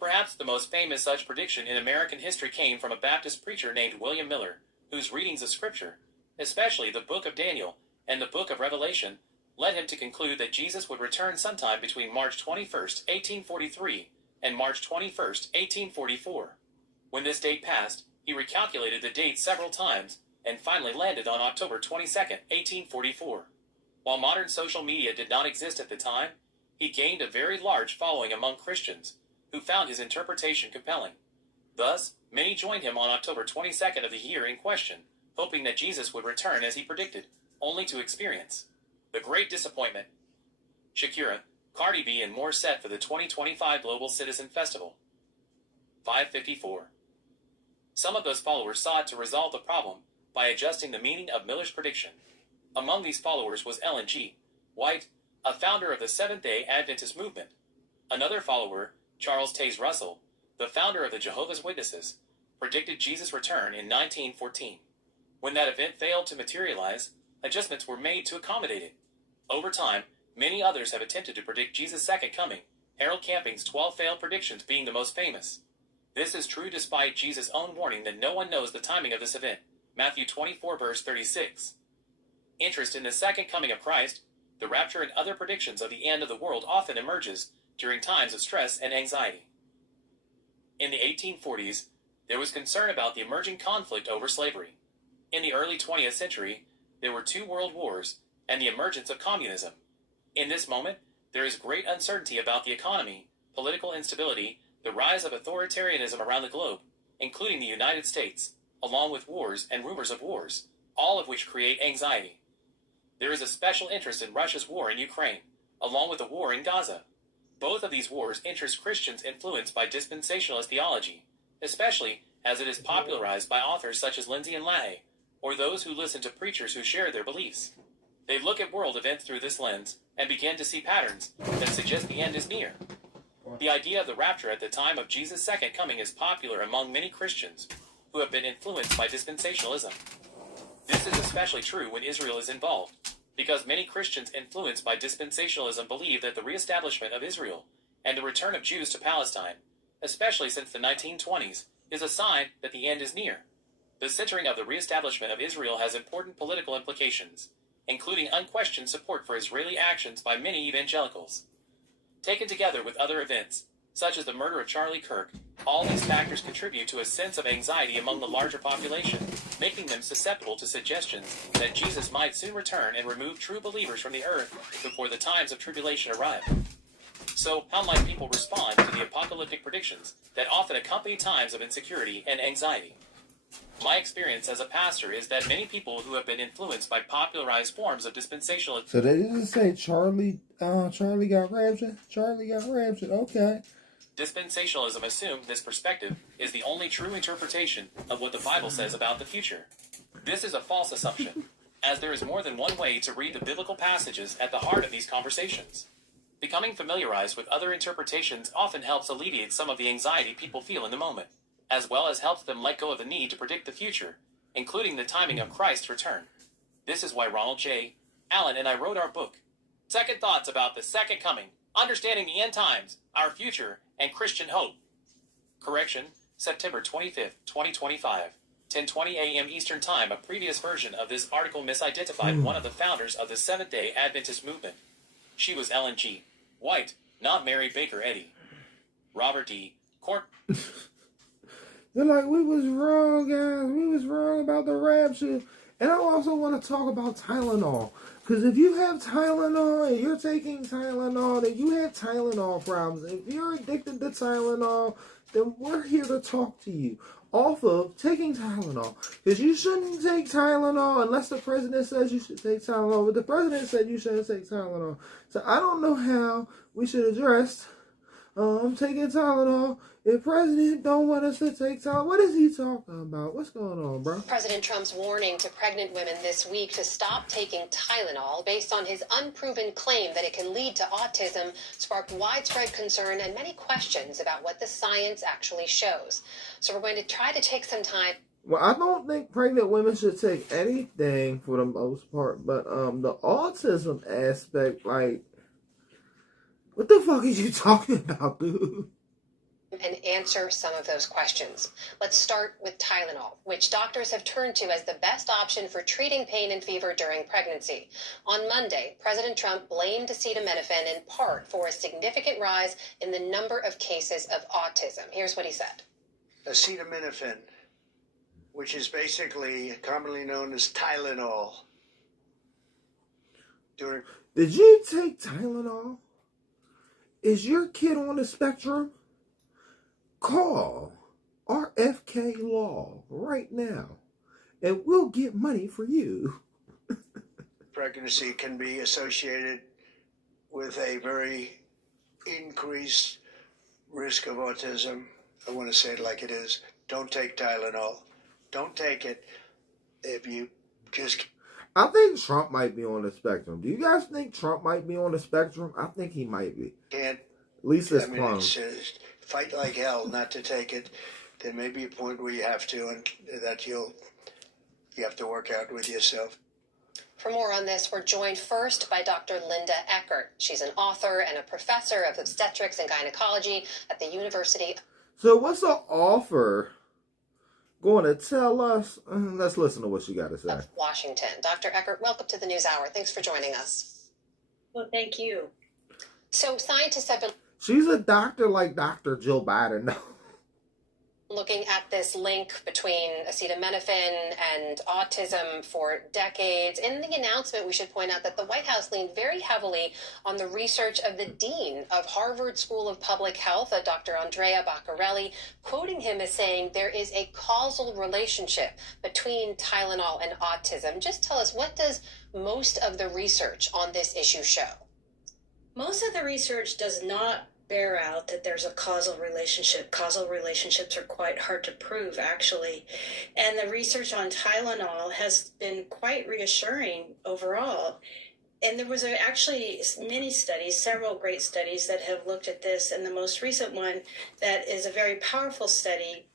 Perhaps the most famous such prediction in American history came from a Baptist preacher named William Miller, whose readings of Scripture, especially the book of Daniel and the book of Revelation, led him to conclude that Jesus would return sometime between March 21st, 1843, and March 21st, 1844. When this date passed, he recalculated the date several times and finally landed on October 22nd, 1844. While modern social media did not exist at the time, he gained a very large following among Christians, who found his interpretation compelling. Thus, many joined him on October 22nd of the year in question, hoping that Jesus would return as he predicted, only to experience the great disappointment. Shakira, Cardi B, and more set for the 2025 Global Citizen Festival. 554. Some of those followers sought to resolve the problem by adjusting the meaning of Miller's prediction. Among these followers was Ellen G. White, a founder of the Seventh-day Adventist movement. Another follower, Charles Taze Russell, the founder of the Jehovah's Witnesses, predicted Jesus' return in 1914. When that event failed to materialize, adjustments were made to accommodate it. Over time, many others have attempted to predict Jesus' second coming, Harold Camping's 12 failed predictions being the most famous. This is true despite Jesus' own warning that no one knows the timing of this event, Matthew 24 verse 36. Interest in the second coming of Christ, the rapture, and other predictions of the end of the world often emerges during times of stress and anxiety. In the 1840s, there was concern about the emerging conflict over slavery. In the early 20th century, there were 2 world wars and the emergence of communism. In this moment, there is great uncertainty about the economy, political instability, the rise of authoritarianism around the globe, including the United States, along with wars and rumors of wars, all of which create anxiety. There is a special interest in Russia's war in Ukraine, along with the war in Gaza. Both of these wars interest Christians influenced by dispensationalist theology, especially as it is popularized by authors such as Lindsay and LaHaye, or those who listen to preachers who share their beliefs. They look at world events through this lens and begin to see patterns that suggest the end is near. The idea of the rapture at the time of Jesus' second coming is popular among many Christians who have been influenced by dispensationalism. This is especially true when Israel is involved, because many Christians influenced by dispensationalism believe that the reestablishment of Israel and the return of Jews to Palestine, especially since the 1920s, is a sign that the end is near. The centering of the reestablishment of Israel has important political implications, including unquestioned support for Israeli actions by many evangelicals. Taken together with other events, such as the murder of Charlie Kirk, all these factors contribute to a sense of anxiety among the larger population, making them susceptible to suggestions that Jesus might soon return and remove true believers from the earth before the times of tribulation arrive. So, how might people respond to the apocalyptic predictions that often accompany times of insecurity and anxiety? My experience as a pastor is that many people who have been influenced by popularized forms of dispensationalism. So they didn't say Charlie got raptured? Charlie got raptured, okay. Dispensationalism assumed this perspective is the only true interpretation of what the Bible says about the future. This is a false assumption, as there is more than one way to read the biblical passages at the heart of these conversations. Becoming familiarized with other interpretations often helps alleviate some of the anxiety people feel in the moment, as well as helps them let go of the need to predict the future, including the timing of Christ's return. This is why Ronald J. Allen and I wrote our book, Second Thoughts About the Second Coming, Understanding the End Times, Our Future, and Christian Hope. Correction, September 25th, 2025, 10:20 a.m. Eastern Time. A previous version of this article misidentified one of the founders of the Seventh-day Adventist movement. She was Ellen G. White, not Mary Baker Eddy. Robert D. Court. They're like, we was wrong, guys. We was wrong about the rapture. And I also want to talk about Tylenol. Because if you have Tylenol and you're taking Tylenol, then you have Tylenol problems. If you're addicted to Tylenol, then we're here to talk to you off of taking Tylenol. Because you shouldn't take Tylenol unless the president says you should take Tylenol. But the president said you shouldn't take Tylenol. So I don't know how we should address I'm taking Tylenol. If President don't want us to take Tylenol, what is he talking about? What's going on, bro? President Trump's warning to pregnant women this week to stop taking Tylenol based on his unproven claim that it can lead to autism sparked widespread concern and many questions about what the science actually shows. So we're going to try to take some time. Well, I don't think pregnant women should take anything for the most part, but the autism aspect, like, what the fuck is you talking about, dude? And answer some of those questions. Let's start with Tylenol, which doctors have turned to as the best option for treating pain and fever during pregnancy. On Monday, President Trump blamed acetaminophen in part for a significant rise in the number of cases of autism. Here's what he said. Acetaminophen, which is basically commonly known as Tylenol. Did you take Tylenol? Is your kid on the spectrum? Call RFK Law right now, and we'll get money for you. Pregnancy can be associated with a very increased risk of autism. I want to say it like it is. Don't take Tylenol. Don't take it if you just... I think Trump might be on the spectrum. Do you guys think Trump might be on the spectrum? I think he might be. Can't. At least it's it's fight like hell not to take it. There may be a point where you have to, and that you have to work out with yourself. For more on this, we're joined first by Dr. Linda Eckert. She's an author and a professor of obstetrics and gynecology at the University. So what's the author going to tell us? Let's listen to what she got to say. Of Washington. Dr. Eckert, welcome to the News Hour. Thanks for joining us. Well, thank you. So scientists have been She's a doctor like Dr. Joe Biden. looking at this link between acetaminophen and autism for decades. In the announcement, we should point out that the White House leaned very heavily on the research of the dean of Harvard School of Public Health, Dr. Andrea Baccarelli, quoting him as saying there is a causal relationship between Tylenol and autism. Just tell us, what does most of the research on this issue show? Most of the research does not bear out that there's a causal relationship. Causal relationships are quite hard to prove, actually. And the research on Tylenol has been quite reassuring overall. And there was actually many studies, several great studies that have looked at this. And the most recent one that is a very powerful study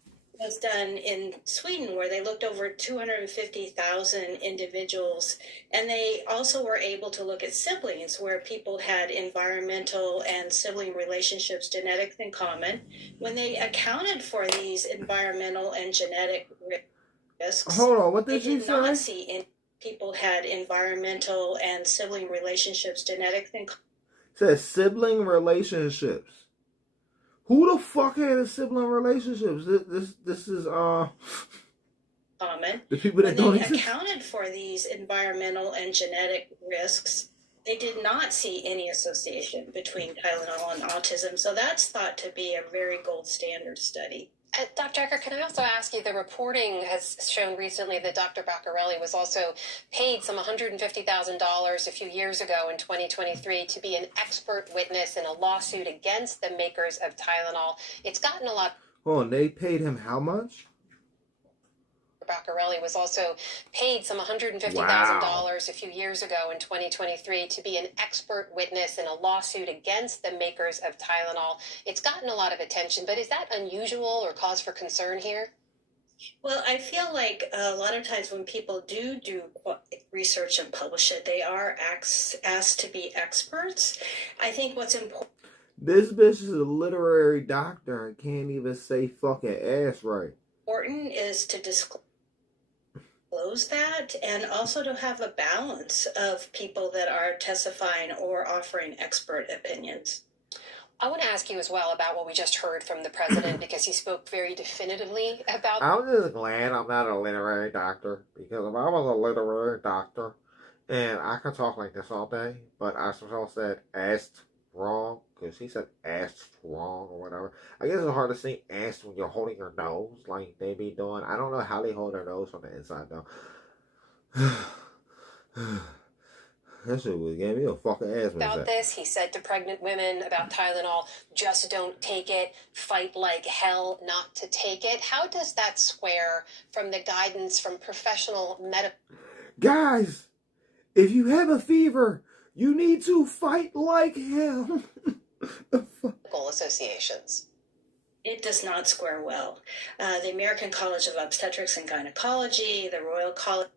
was done in Sweden, where they looked over 250,000 individuals. And they also were able to look at siblings, where people had environmental and sibling relationships, genetics in common. When they accounted for these environmental and genetic risks, Hold on, what did you did not say? see in people had environmental and sibling relationships, genetics in It says sibling relationships. Who the fuck had a sibling relationships? This is common. the people that When don't they exist. accounted for these environmental and genetic risks, they did not see any association between Tylenol and autism. So that's thought to be a very gold standard study. Dr. Eckert, can I also ask you, the reporting has shown recently that Dr. Baccarelli was also paid some $150,000 a few years ago in 2023 to be an expert witness in a lawsuit against the makers of Tylenol. It's gotten a lot. Hold on, they paid him how much? Baccarelli was also paid some $150,000 a few years ago in 2023 to be an expert witness in a lawsuit against the makers of Tylenol. It's gotten a lot of attention, but is that unusual or cause for concern here? Well, I feel like a lot of times when people do research and publish it, they are asked to be experts. I think what's important. This bitch is a literary doctor and can't even say fucking ass right. Important is to disclose that, and also to have a balance of people that are testifying or offering expert opinions. I want to ask you as well about what we just heard from the president, because he spoke very definitively about. I'm just glad I'm not a literary doctor, because if I was a literary doctor and I could talk like this all day, but I still said asked wrong, because he said asked wrong or whatever. I guess it's hard to say asked when you're holding your nose like they be doing. I don't know how they hold their nose from the inside though. That shit was gave me a fucking asthma about attack. this. He said to pregnant women about Tylenol, just don't take it, fight like hell not to take it. How does that square from the guidance from professional medical Guys, if you have a fever, you need to fight like hell. associations? It does not square well. The American College of Obstetrics and Gynecology, the Royal College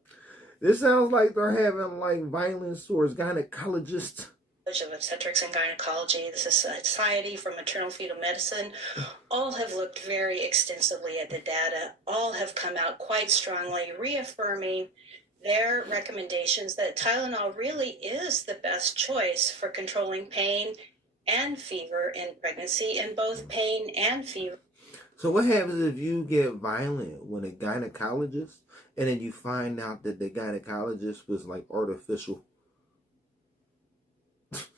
This sounds like they're having like violence towards gynecologists. of Obstetrics and Gynecology, the Society for Maternal Fetal Medicine, all have looked very extensively at the data. All have come out quite strongly, reaffirming their recommendations that Tylenol really is the best choice for controlling pain and fever in pregnancy, and both pain and fever. So what happens if you get violent when a gynecologist and then you find out that the gynecologist was like artificial?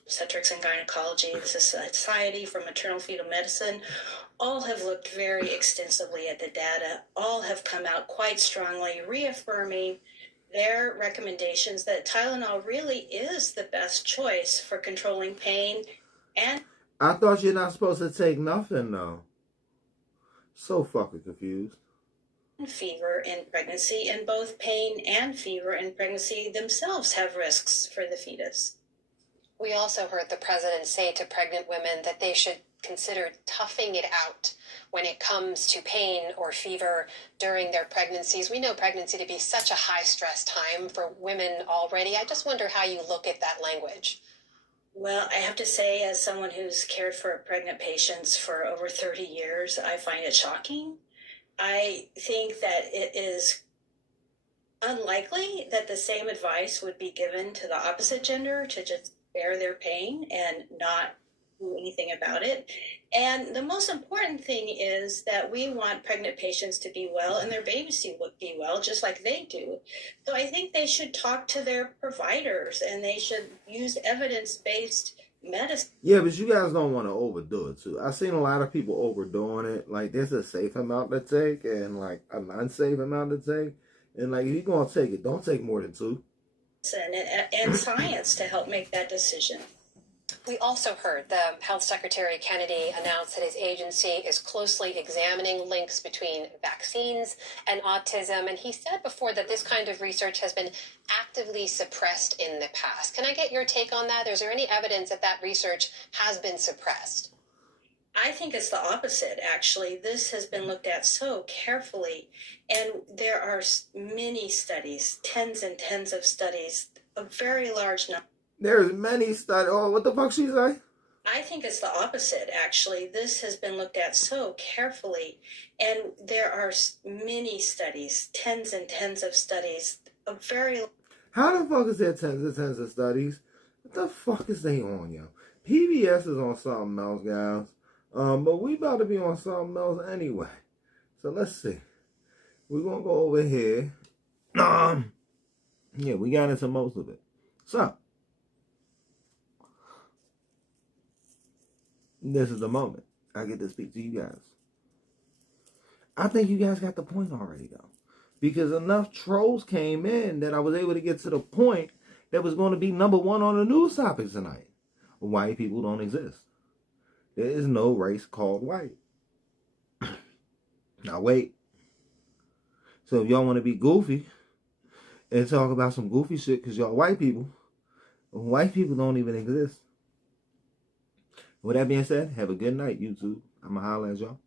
Obstetrics and Gynecology, the Society for Maternal Fetal Medicine, all have looked very extensively at the data. All have come out quite strongly, reaffirming their recommendations that Tylenol really is the best choice for controlling pain and... I thought you're not supposed to take nothing though. So fucking confused. fever in pregnancy, and both pain and fever in pregnancy themselves have risks for the fetus. We also heard the president say to pregnant women that they should consider toughing it out when it comes to pain or fever during their pregnancies. We know pregnancy to be such a high stress time for women already. I just wonder how you look at that language. Well, I have to say, as someone who's cared for pregnant patients for over 30 years, I find it shocking. I think that it is unlikely that the same advice would be given to the opposite gender, to just bear their pain and not do anything about it. And the most important thing is that we want pregnant patients to be well and their babies to be well, just like they do. So I think they should talk to their providers and they should use evidence-based medicine. Yeah, but you guys don't want to overdo it too. I've seen a lot of people overdoing it. Like there's a safe amount to take and like an unsafe amount to take. And like if you're going to take it, don't take more than 2. And science to help make that decision. We also heard the Health Secretary Kennedy announce that his agency is closely examining links between vaccines and autism. And he said before that this kind of research has been actively suppressed in the past. Can I get your take on that? Is there any evidence that that research has been suppressed? I think it's the opposite, actually. This has been looked at so carefully, and there are many studies, tens and tens of studies, a very large number. There's many studies. Oh, what the fuck she say? I think it's the opposite, actually. This has been looked at so carefully, and there are many studies, tens and tens of studies, a very... How the fuck is there tens and tens of studies? What the fuck is they on, yo? PBS is on something else, guys. But we about to be on something else anyway. So let's see. We're gonna go over here. Yeah, we got into most of it. So this is the moment I get to speak to you guys. I think you guys got the point already though. Because enough trolls came in that I was able to get to the point that was going to be number 1 on the news topics tonight. White people don't exist. There is no race called white. Now wait. So if y'all want to be goofy and talk about some goofy shit because y'all white people don't even exist. With that being said, have a good night, YouTube. I'ma holler at y'all.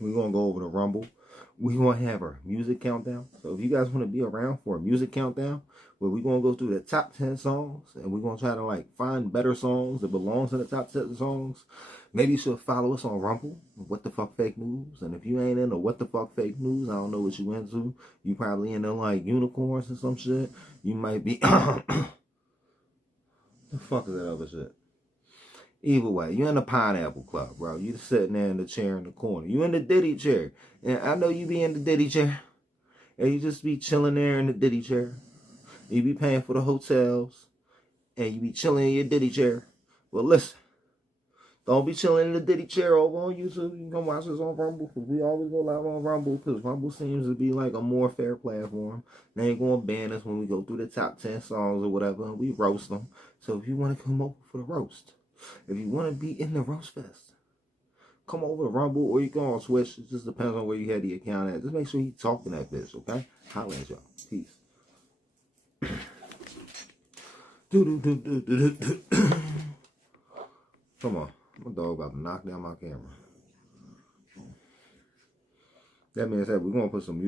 We're going to go over the Rumble. We're going to have our music countdown. So if you guys want to be around for a music countdown, where we're going to go through the top 10 songs, and we're going to try to like find better songs that belongs in the top 10 songs, maybe you should follow us on Rumble, What the Fuck Fake News. And if you ain't into What the Fuck Fake News, I don't know what you into. You probably into like unicorns or some shit. You might be... The fuck is that other shit? Either way, you in the Pineapple Club, bro. You just sitting there in the chair in the corner. You in the Diddy chair. And I know you be in the Diddy chair. And you just be chilling there in the Diddy chair. You be paying for the hotels. And you be chilling in your Diddy chair. Well, listen. Don't be chilling in the Diddy chair over on YouTube. You can come watch us on Rumble, because we always go live on Rumble, because Rumble seems to be like a more fair platform. They ain't going to ban us when we go through the top 10 songs or whatever. We roast them. So if you want to come over for the roast, if you want to be in the roast fest, come over to Rumble, or you go on Switch. It just depends on where you had the account at. Just make sure you talking that bitch, okay? Holla at y'all. Peace. Come on. My dog about to knock down my camera. That means that we're going to put some music.